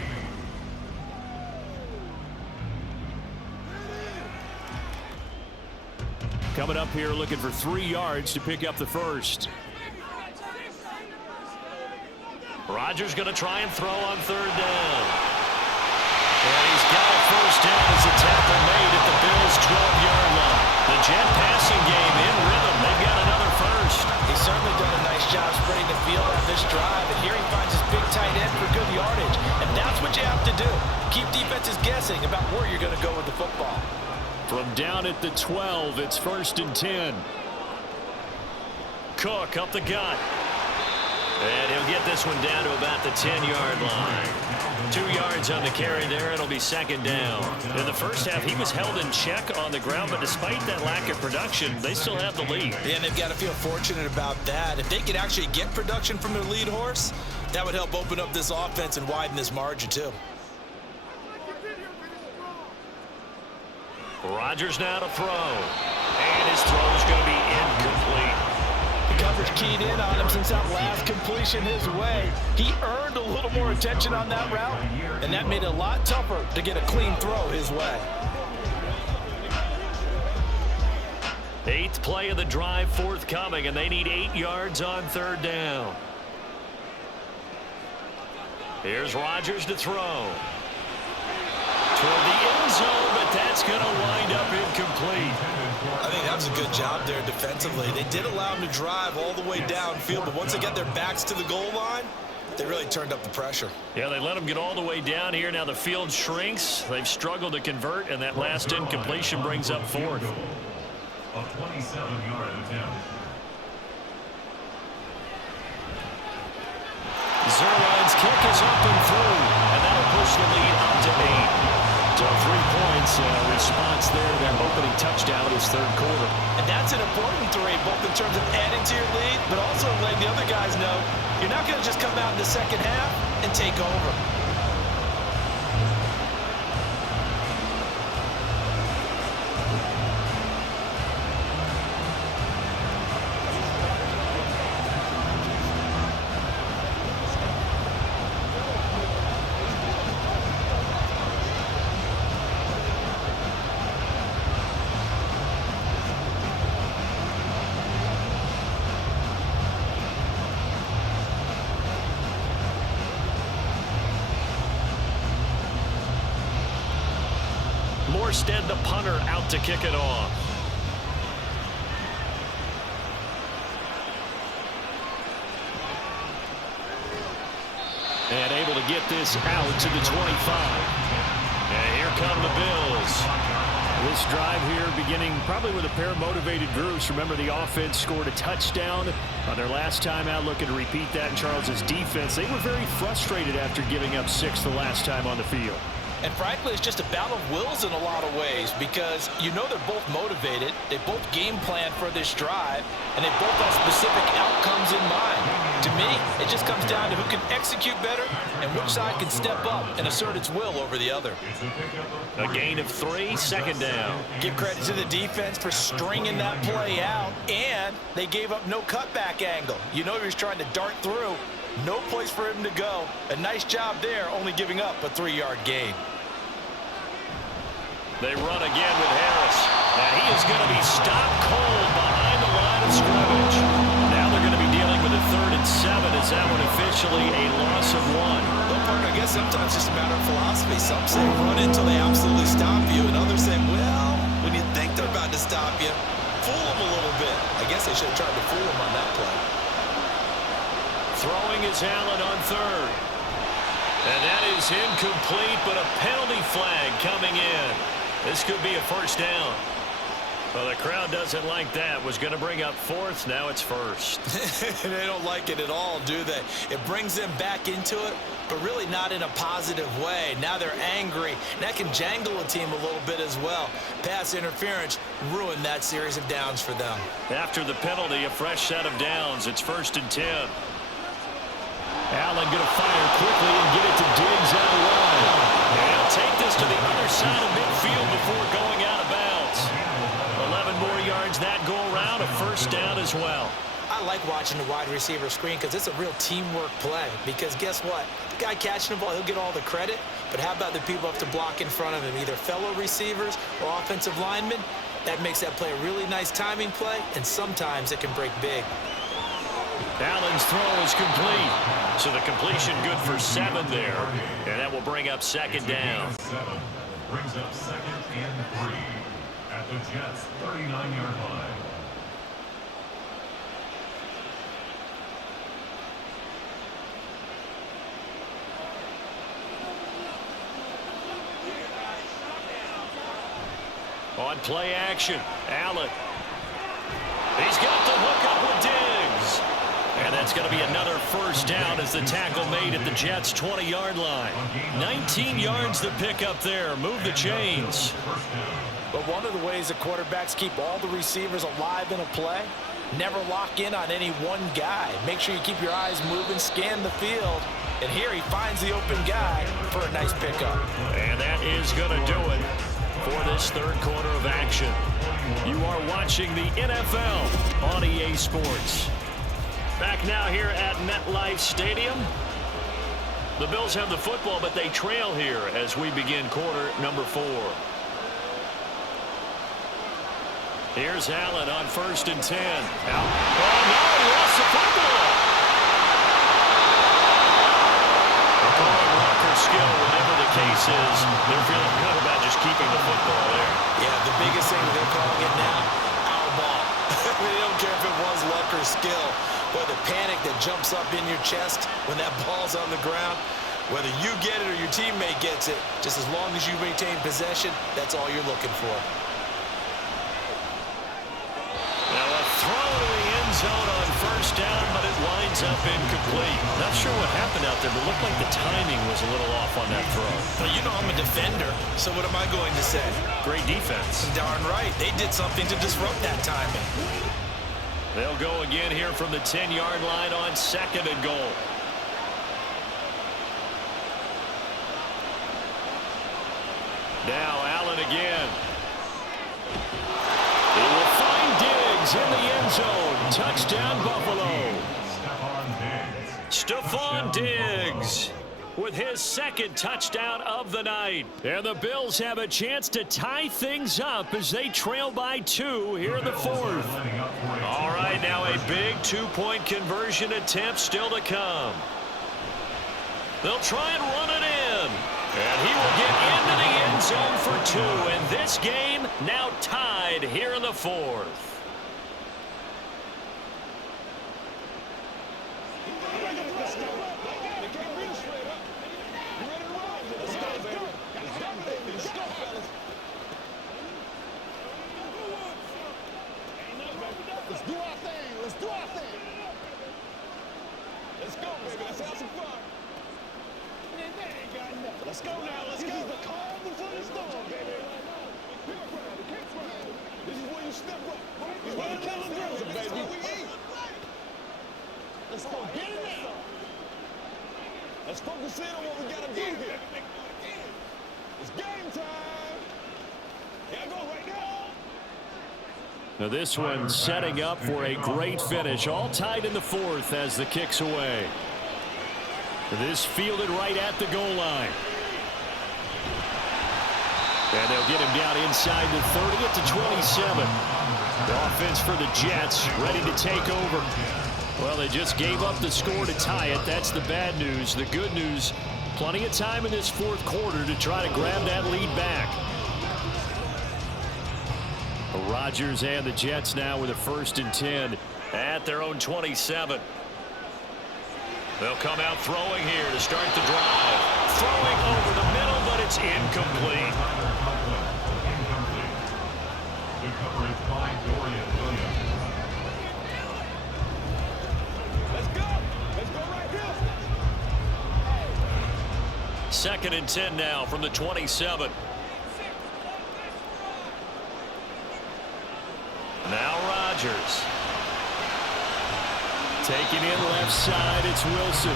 Coming up here looking for 3 yards to pick up the 1st. Rodgers going to try and throw on 3rd down. And he's got a 1st down as a tackle made at the Bills' 12-yard line. The Jet passing game in rhythm. They've got another 1st. He's certainly done a nice job spreading the field on this drive, and here he finds his big tight end for good yardage. And that's what you have to do. Keep defenses guessing about where you're going to go with the football. From down at the 12, it's 1st and 10. Cook up the gut. And he'll get this one down to about the 10-yard line. 2 yards on the carry there. It'll be 2nd down. In the first half, he was held in check on the ground, but despite that lack of production, they still have the lead. Yeah, and they've got to feel fortunate about that. If they could actually get production from their lead horse, that would help open up this offense and widen this margin, too. Rodgers now to throw. And his throw is going to be incomplete. The coverage keyed in on him since that last completion his way. He earned a little more attention on that route, and that made it a lot tougher to get a clean throw his way. 8th play of the drive forthcoming, and they need 8 yards on 3rd down. Here's Rodgers to throw. Toward the end zone, but that's going to wind up incomplete. I think that was a good job there defensively. They did allow them to drive all the way downfield, but once they get their backs to the goal line, they really turned up the pressure. Yeah, they let them get all the way down here. Now the field shrinks. They've struggled to convert, and that last incompletion brings up fourth. A 27-yard attempt. Zerline's kick is up and through, and that'll push the lead up to 8. So 3 points response there. Their opening touchdown is third quarter. And that's an important 3, both in terms of adding to your lead, but also letting the other guys know you're not going to just come out in the second half and take over. Morstead, the punter, out to kick it off. And able to get this out to the 25. And here come the Bills. This drive here beginning probably with a pair of motivated groups. Remember, the offense scored a touchdown on their last time out. Looking to repeat that in Charles's defense. They were very frustrated after giving up 6 the last time on the field. And frankly, it's just a battle of wills in a lot of ways because you know they're both motivated. They both game plan for this drive, and they both have specific outcomes in mind. To me, it just comes down to who can execute better and which side can step up and assert its will over the other. A gain of 3, second down. Give credit to the defense for stringing that play out, and they gave up no cutback angle. You know he was trying to dart through. No place for him to go. A nice job there, only giving up a 3-yard gain. They run again with Harris. And he is going to be stopped cold behind the line of scrimmage. Now they're going to be dealing with a 3rd and 7. Is that one officially a loss of 1? Well, partner, I guess sometimes it's just a matter of philosophy. Some say run until they absolutely stop you, and others say, well, when you think they're about to stop you, fool them a little bit. I guess they should have tried to fool them on that play. Throwing is Allen on 3rd. And that is incomplete, but a penalty flag coming in. This could be a first down. Well, the crowd doesn't like that. Was going to bring up 4th. Now it's 1st. They don't like it at all, do they? It brings them back into it, but really not in a positive way. Now they're angry. And that can jangle a team a little bit as well. Pass interference ruined that series of downs for them. After the penalty, a fresh set of downs. It's 1st and 10. Allen going to fire quickly and get it to Diggs out of line. And he'll take this to the other side of midfield before going out of bounds. 11 more yards that go around, a first down as well. I like watching the wide receiver screen because it's a real teamwork play. Because guess what? The guy catching the ball, he'll get all the credit. But how about the people have to block in front of him, either fellow receivers or offensive linemen? That makes that play a really nice timing play, and sometimes it can break big. Allen's throw is complete. So the completion good for 7 there. And that will bring up second down. 7 brings up 2nd and 3 at the Jets' 39-yard line. On play action, Allen. He's got the hook up with Diggs. And that's going to be another first down as the tackle made at the Jets' 20-yard line. 19 yards to pick up there. Move the chains. But one of the ways the quarterbacks keep all the receivers alive in a play, never lock in on any one guy. Make sure you keep your eyes moving, scan the field. And here he finds the open guy for a nice pickup. And that is going to do it for this third quarter of action. You are watching the NFL on EA Sports. Back now here at MetLife Stadium. The Bills have the football, but they trail here as we begin quarter number 4. Here's Allen on 1st and 10. Oh, no, he lost the football. Walker skill, whatever the case is, they're feeling good about just keeping the football there. Yeah, the biggest thing they're calling it now, our ball. Boy, the panic that jumps up in your chest when that ball's on the ground, whether you get it or your teammate gets it, just as long as you maintain possession, that's all you're looking for. Now a throw to the end zone on first down, but it winds up incomplete. Not sure what happened out there, but it looked like the timing was a little off on that throw. Well, you know I'm a defender, so what am I going to say? Great defense. Darn right. They did something to disrupt that timing. They'll go again here from the 10-yard line on second and goal. Now Allen again. He will find Diggs in the end zone. Touchdown, Buffalo. Stephon Diggs with his second touchdown of the night. And the Bills have a chance to tie things up as they trail by 2 here in the fourth. All right, now a big two-point conversion attempt still to come. They'll try and run it in. And he will get into the end zone for 2. And this game now tied here in the fourth. Let's do our thing. Let's do our thing. Let's go, baby. Let's have some fun. Let's go now. Let's go. This is the calm before the storm, baby. This is where you step up. This is where the killing goes, baby. Let's go. Get it now. Let's focus in on what we gotta do here. It's game time. Gotta go right now. Now this one setting up for a great finish. All tied in the fourth as the kick's away. This fielded right at the goal line. And they'll get him down inside the 30 at the 27. The offense for the Jets ready to take over. Well, they just gave up the score to tie it. That's the bad news. The good news, plenty of time in this fourth quarter to try to grab that lead back. Rodgers and the Jets now with a 1st and 10 at their own 27. They'll come out throwing here to start the drive. Throwing over the middle, but it's incomplete. The coverage by Dorian Williams. Let's go. Let's go right here. 2nd and 10 now from the 27. Now Rodgers. Taking in left side, it's Wilson.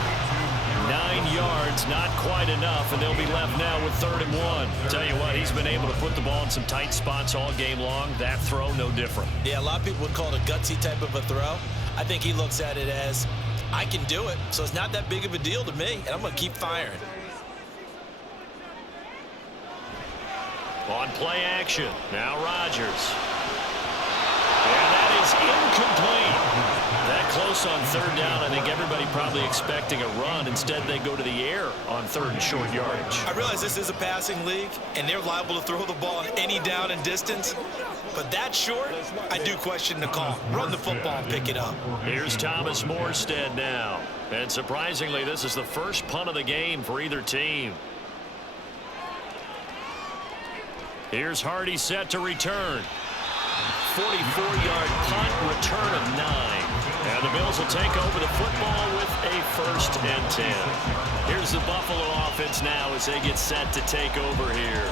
9 yards, not quite enough, and they'll be left now with 3rd and 1. Tell you what, he's been able to put the ball in some tight spots all game long. That throw, no different. Yeah, a lot of people would call it a gutsy type of a throw. I think he looks at it as, I can do it, so it's not that big of a deal to me, and I'm going to keep firing. On play action, now Rodgers. And that is incomplete. That close on 3rd down. I think everybody probably expecting a run. Instead, they go to the air on 3rd and short yardage. I realize this is a passing league, and they're liable to throw the ball on any down and distance. But that short, I do question the call. Run the football and pick it up. Here's Thomas Morstead now. And surprisingly, this is the first punt of the game for either team. Here's Hardy set to return. 44-yard punt, return of 9. And the Bills will take over the football with a 1st and 10. Here's the Buffalo offense now as they get set to take over here.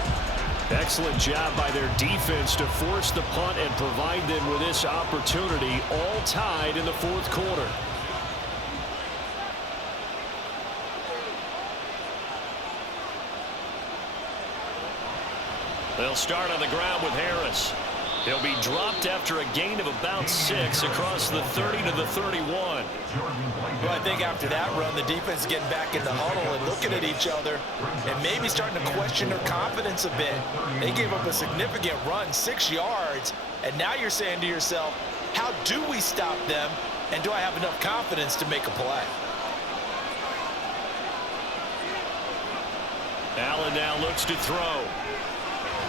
Excellent job by their defense to force the punt and provide them with this opportunity, all tied in the fourth quarter. They'll start on the ground with Harris. He'll be dropped after a gain of about 6 across the 30 to the 31. Well, I think after that run, the defense is getting back in the huddle and looking at each other and maybe starting to question their confidence a bit. They gave up a significant run, 6 yards, and now you're saying to yourself, how do we stop them, and do I have enough confidence to make a play? Allen now looks to throw.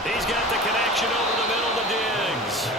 He's got the connection over the middle to Diggs.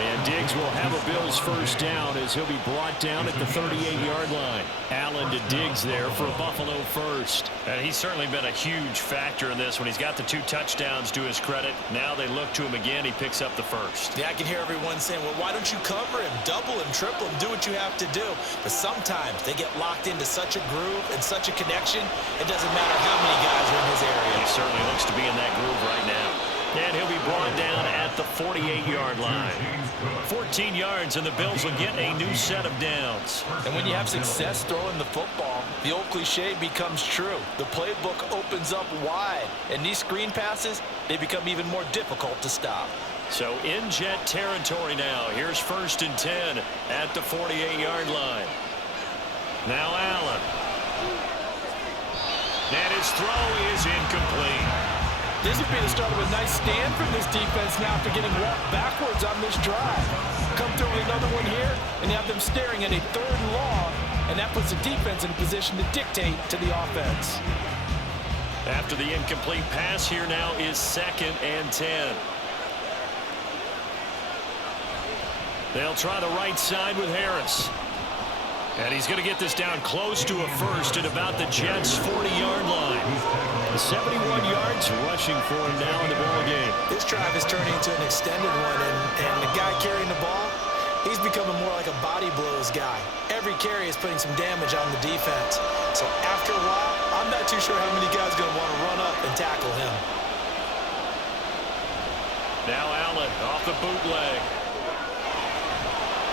And Diggs will have a Bills first down as he'll be brought down at the 38-yard line. Allen to Diggs there for Buffalo first. And he's certainly been a huge factor in this when he's got the 2 touchdowns to his credit. Now they look to him again. He picks up the first. Yeah, I can hear everyone saying, well, why don't you cover him, double him, triple him, do what you have to do. But sometimes they get locked into such a groove and such a connection, it doesn't matter how many guys are in his area. He certainly looks to be in that groove right now. And he'll be brought down at the 48-yard line. 14 yards, and the Bills will get a new set of downs. And when you have success throwing the football, the old cliche becomes true. The playbook opens up wide, and these screen passes, they become even more difficult to stop. So in Jet territory now. Here's 1st and 10 at the 48-yard line. Now Allen. And his throw is incomplete. This would be the start of a nice stand from this defense now after getting walked backwards on this drive. Come through with another one here, and you have them staring at a 3rd and long, and that puts the defense in a position to dictate to the offense. After the incomplete pass, here now is 2nd and 10. They'll try the right side with Harris. And he's going to get this down close to a first at about the Jets' 40-yard line. 71 yards rushing for him now in the ball game. This drive is turning into an extended one, and the guy carrying the ball, he's becoming more like a body blows guy. Every carry is putting some damage on the defense. So after a while, I'm not too sure how many guys are going to want to run up and tackle him. Now Allen off the bootleg.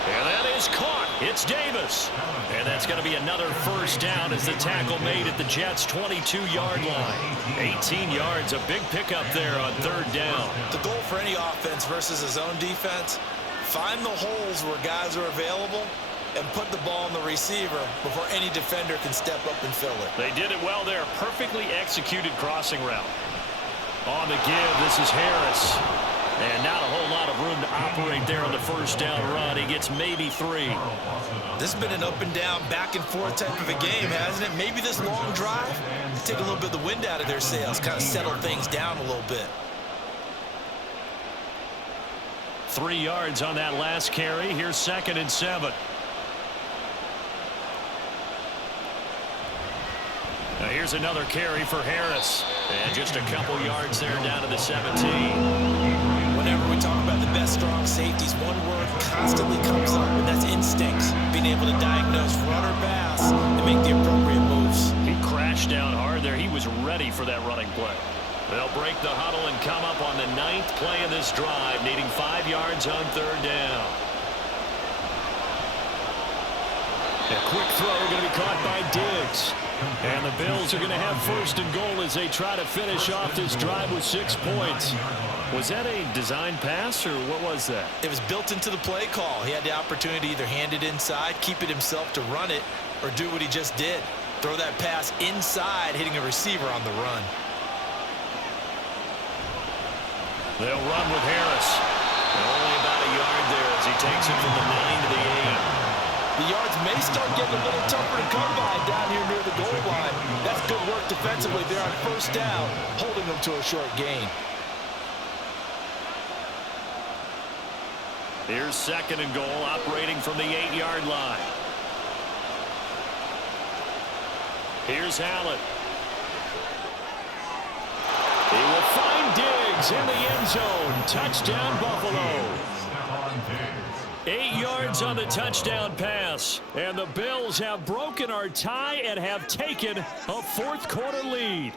And that is caught. It's Davis. And that's going to be another first down as the tackle made at the Jets' 22-yard line. 18 yards, a big pickup there on 3rd down. The goal for any offense versus a zone defense, find the holes where guys are available and put the ball on the receiver before any defender can step up and fill it. They did it well there. Perfectly executed crossing route. On the give, this is Harris. And not a whole lot of room to operate there on the first down run. He gets maybe 3. This has been an up and down, back and forth type of a game, hasn't it? Maybe this long drive, take a little bit of the wind out of their sails, kind of settle things down a little bit. 3 yards on that last carry. Here's 2nd and 7. Now here's another carry for Harris. And just a couple yards there down to the 17. Whenever we talk about the best strong safeties, one word constantly comes up, and that's instincts. Being able to diagnose run or pass and make the appropriate moves. He crashed down hard there. He was ready for that running play. They'll break the huddle and come up on the 9th play of this drive, needing 5 yards on 3rd down. A quick throw going to be caught by Diggs. And the Bills are going to have 1st and goal as they try to finish off this drive with 6 points. Was that a design pass, or what was that? It was built into the play call. He had the opportunity to either hand it inside, keep it himself to run it, or do what he just did. Throw that pass inside, hitting a receiver on the run. They'll run with Harris. And only about a yard there as he takes it from the 9 to the 8. The yards may start getting a little tougher to come by down here near the goal line. That's good work defensively there on 1st down, holding them to a short gain. Here's 2nd and goal, operating from the 8-yard line. Here's Allen. He will find Diggs in the end zone. Touchdown, Buffalo. 8 yards on the touchdown pass. And the Bills have broken our tie and have taken a 4th quarter lead.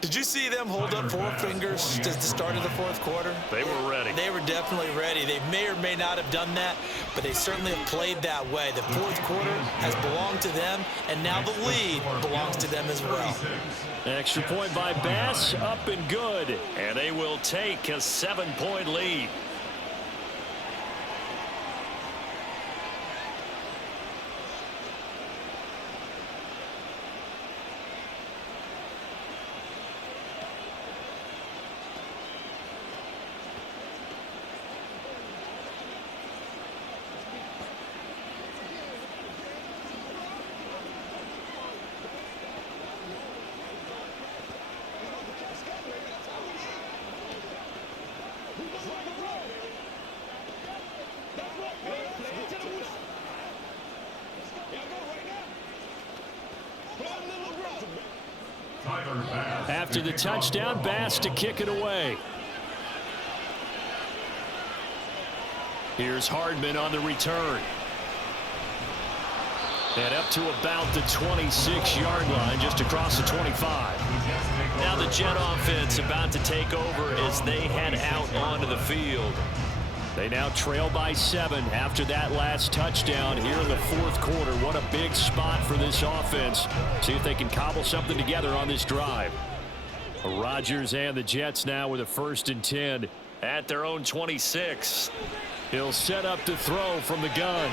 Did you see them hold up 4 fingers at the start of the 4th quarter? They were ready. They were definitely ready. They may or may not have done that, but they certainly have played that way. The 4th quarter has belonged to them, and now the lead belongs to them as well. Extra point by Bass, up and good. And they will take a 7-point lead. After the touchdown, Bass to kick it away. Here's Hardman on the return. And up to about the 26-yard line, just across the 25. Now the Jet offense about to take over as they head out onto the field. They now trail by 7 after that last touchdown here in the fourth quarter. What a big spot for this offense. See if they can cobble something together on this drive. Rodgers and the Jets now with a 1st and 10 at their own 26. He'll set up to throw from the gun.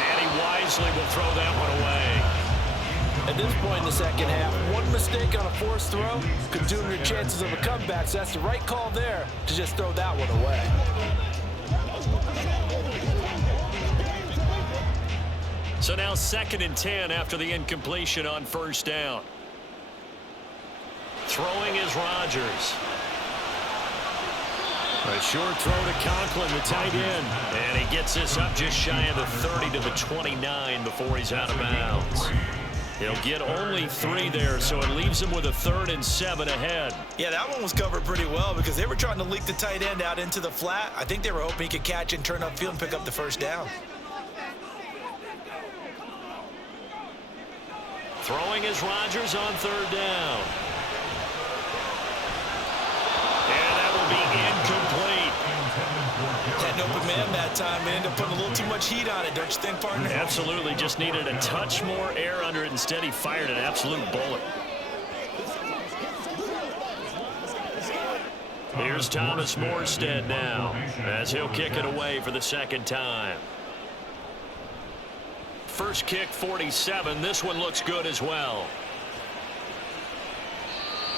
And he wisely will throw that one away. At this point in the second half, one mistake on a forced throw could doom your chances of a comeback. So that's the right call there to just throw that one away. So now 2nd and 10 after the incompletion on 1st down. Throwing is Rodgers. A short throw to Conklin, the tight end. And he gets this up just shy of the 30 to the 29 before he's out of bounds. He'll get only 3 there, so it leaves him with a 3rd and 7 ahead. Yeah, that one was covered pretty well because they were trying to leak the tight end out into the flat. I think they were hoping he could catch and turn upfield and pick up the 1st down. Throwing is Rodgers on 3rd down. And that will be incomplete. Had an open man that time and ended up putting a little too much heat on it, don't you think, partner? Absolutely, just needed a touch more air under it. Instead, he fired an absolute bullet. Here's Thomas Morstead now as he'll kick it away for the 2nd time. First kick, 47. This one looks good as well.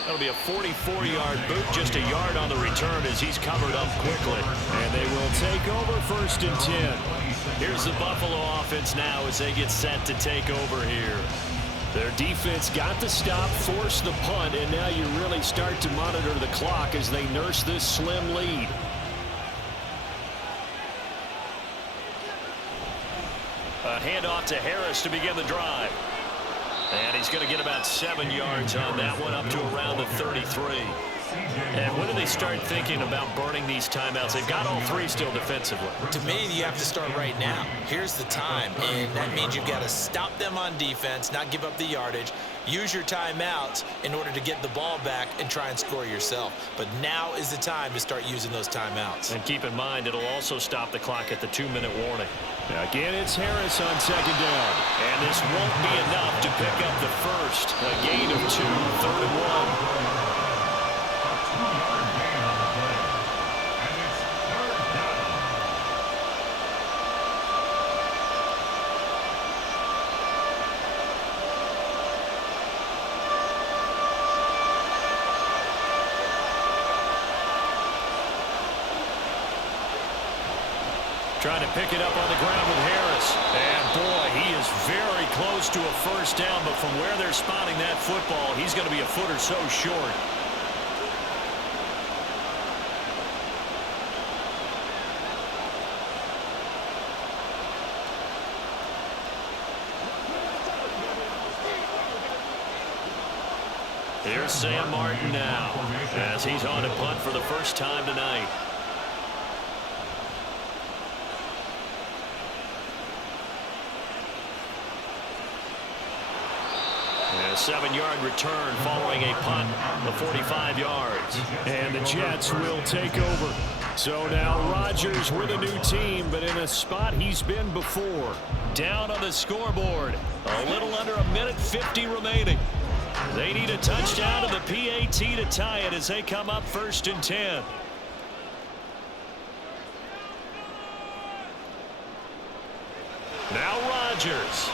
That'll be a 44-yard boot, just a yard on the return as he's covered up quickly. And they will take over 1st and 10. Here's the Buffalo offense now as they get set to take over here. Their defense got the stop, forced the punt, and now you really start to monitor the clock as they nurse this slim lead. A handoff to Harris to begin the drive. And he's going to get about 7 yards on that one, up to around the 33. And when do they start thinking about burning these timeouts? They've got all 3 still defensively. To me, you have to start right now. Here's the time, and that means you've got to stop them on defense, not give up the yardage, use your timeouts in order to get the ball back and try and score yourself. But now is the time to start using those timeouts. And keep in mind, it'll also stop the clock at the 2-minute warning. Again, it's Harris on 2nd down. And this won't be enough to pick up the first. A gain of 2, 3rd and 1. Trying to pick it up on the ground with Harris. And, boy, he is very close to a 1st down, but from where they're spotting that football, he's going to be a foot or so short. Here's Sam Martin now as he's on to punt for the first time tonight. A 7-yard return following a punt of 45 yards. And the Jets will take over. So now Rodgers with a new team, but in a spot he's been before. Down on the scoreboard. A little under a minute 50 remaining. They need a touchdown to the PAT to tie it as they come up 1st and 10. Now Rodgers.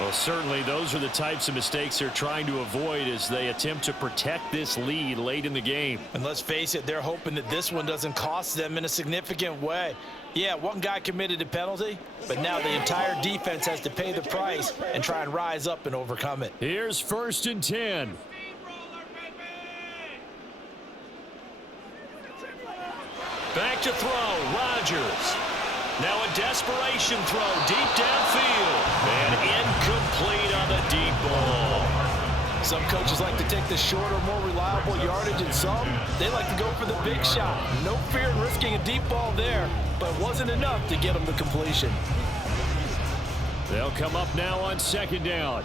Well, certainly those are the types of mistakes they're trying to avoid as they attempt to protect this lead late in the game. And let's face it, they're hoping that this one doesn't cost them in a significant way. Yeah, one guy committed a penalty, but now the entire defense has to pay the price and try and rise up and overcome it. Here's 1st and 10. Back to throw, Rodgers. Now a desperation throw deep downfield. And incomplete on the deep ball. Some coaches like to take the shorter, more reliable yardage, and some, they like to go for the big shot. No fear in risking a deep ball there, but it wasn't enough to get them to completion. They'll come up now on second down.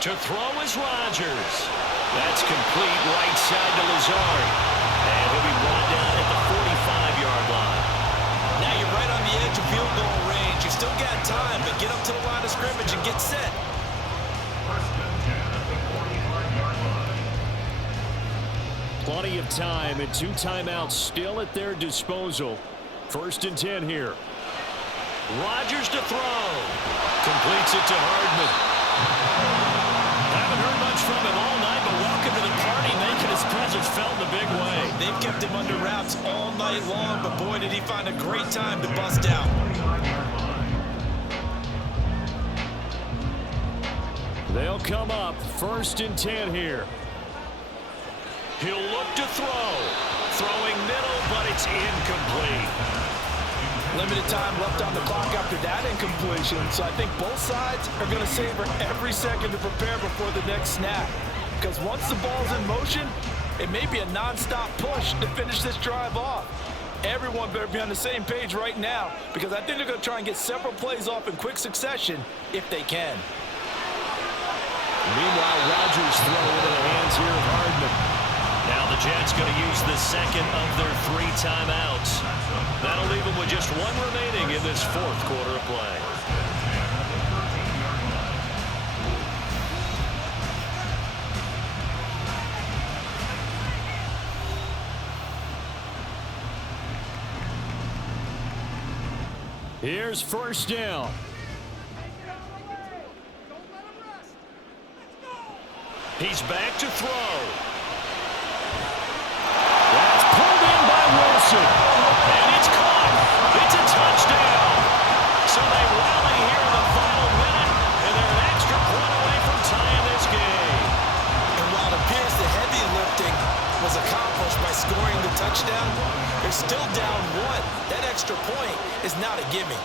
To throw is Rodgers. That's complete right side to Lazard. And he'll be brought down at the 45-yard line. Now you're right on the edge of field goal range. You still got time, but get up to the line of scrimmage and get set. First and 10 at the 45-yard line. Plenty of time and 2 timeouts still at their disposal. First and 10 here. Rodgers to throw. Completes it to Hardman. Haven't heard much from him all night, but welcome to the party, making his presence felt in a big way. They've kept him under wraps all night long, but boy, did he find a great time to bust out. They'll come up first and 10 here. He'll look to throw. Throwing middle, but it's incomplete. Limited time left on the clock after that incompletion, so I think both sides are going to savor every second to prepare before the next snap. Because once the ball's in motion, it may be a non-stop push to finish this drive off. Everyone better be on the same page right now, because I think they're going to try and get several plays off in quick succession if they can. Meanwhile, Rodgers throw into the hands here of Hardman. Now the Jets going to use the second of their 3 timeouts. That'll leave them with just 1 remaining in this 4th quarter of play. Here's first down. He's back to throw. That's pulled in by Wilson. And it's caught. It's a touchdown. So they rally here in the final minute, and they're an extra point away from tying this game. And while it appears the heavy lifting was accomplished by scoring the touchdown, they're still down 1. That extra point is not a gimme.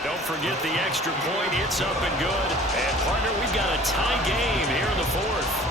Don't forget the extra point. It's up and good. And, partner, we've got a tie game here in the 4th.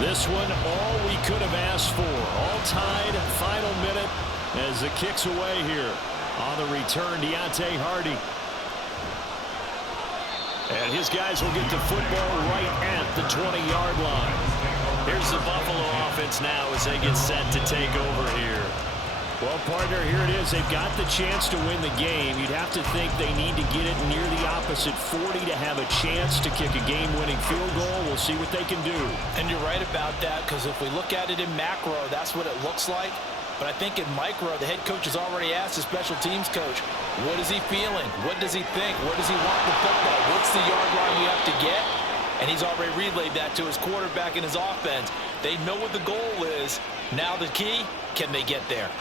This one, all we could have asked for. All tied, final minute as the kick's away here. On the return, Deontay Hardy. And his guys will get the football right at the 20-yard line. Here's the Buffalo offense now as they get set to take over here. Well, partner, here it is. They've got the chance to win the game. You'd have to think they need to get it near the opposite 40 to have a chance to kick a game-winning field goal. We'll see what they can do. And you're right about that, because if we look at it in macro, that's what it looks like. But I think in micro, the head coach has already asked the special teams coach, what is he feeling? What does he think? Where does he want the football? What's the yard line we have to get? And he's already relayed that to his quarterback and his offense. They know what the goal is. Now the key, can they get there?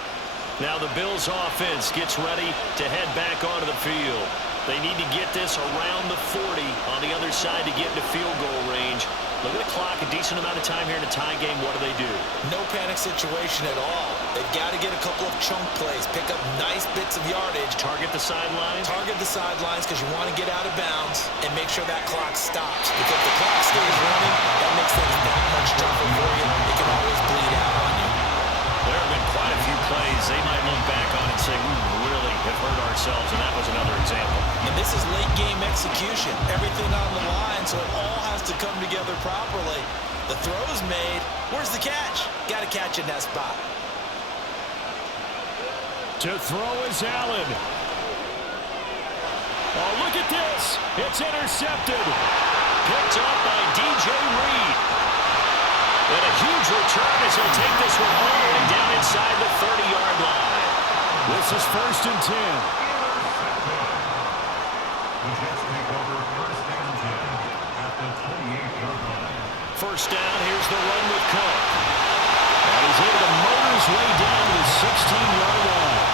Now the Bills offense gets ready to head back onto the field. They need to get this around the 40 on the other side to get into field goal range. Look at the clock, a decent amount of time here in a tie game. What do? No panic situation at all. They've got to get a couple of chunk plays, pick up nice bits of yardage. Target the sidelines? Target the sidelines because you want to get out of bounds and make sure that clock stops. Because if the clock stays running, that makes things that much tougher for you. It can always bleed out on you. There have been quite a few plays they might look back on and say, we really have hurt ourselves, and that was another example. And this is late game execution. Everything on the line, so it all has to come together properly. The throw's made. Where's the catch? Got to catch in that spot. To throw is Allen. Oh, look at this. It's intercepted. Picked up by DJ Reed. And a huge return as he'll take this one all the way down inside the 30-yard line. This is 1st and 10. The Jets take over 1st and 10 at the 28-yard line. First down, here's the run with Cook. And he's able to motor his way down to the 16-yard line.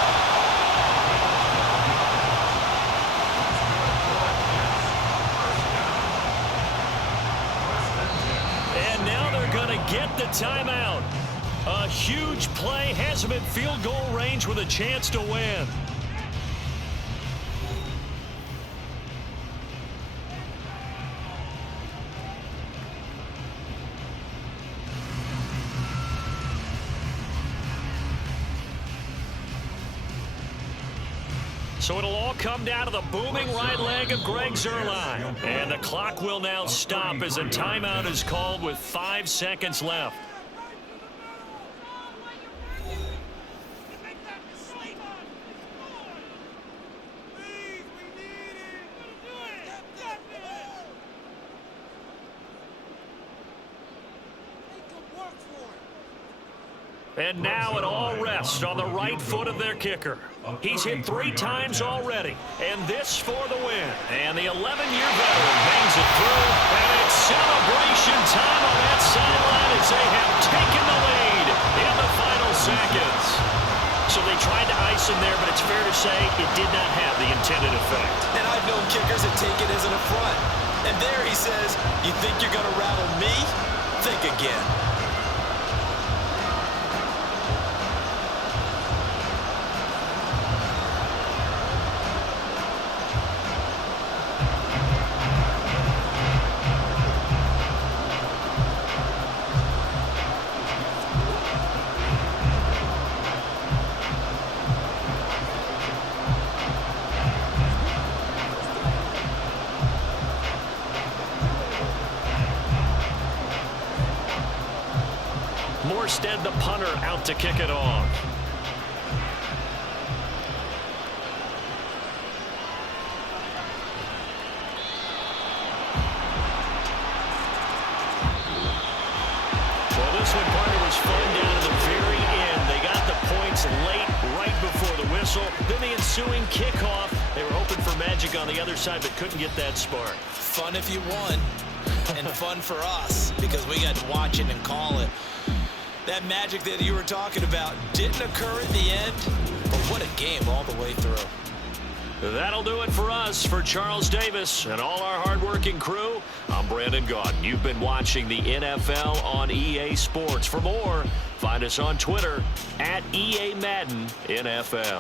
And now they're going to get the timeout. A huge play has him in field goal range with a chance to win. So it'll all come down to the booming right leg of Greg Zuerlein. And the clock will now stop as a timeout is called with 5 seconds left. And now it all rests on the right foot of their kicker. He's hit 3 times already, and this for the win. And the 11-year veteran bangs it through, and it's celebration time on that sideline as they have taken the lead in the final seconds. So they tried to ice him there, but it's fair to say it did not have the intended effect. And I've known kickers that take it as an affront. And there he says, you think you're going to rattle me? Think again. Morstead, the punter, out to kick it off. Well, this one, partner, was fun down to the very end. They got the points late, right before the whistle. Then the ensuing kickoff. They were hoping for magic on the other side, but couldn't get that spark. Fun if you won, and fun for us because we got to watch it and call it. That magic that you were talking about didn't occur at the end, but what a game all the way through. That'll do it for us. For Charles Davis and all our hardworking crew, I'm Brandon Gaudin. You've been watching the NFL on EA Sports. For more, find us on Twitter @EA Madden NFL.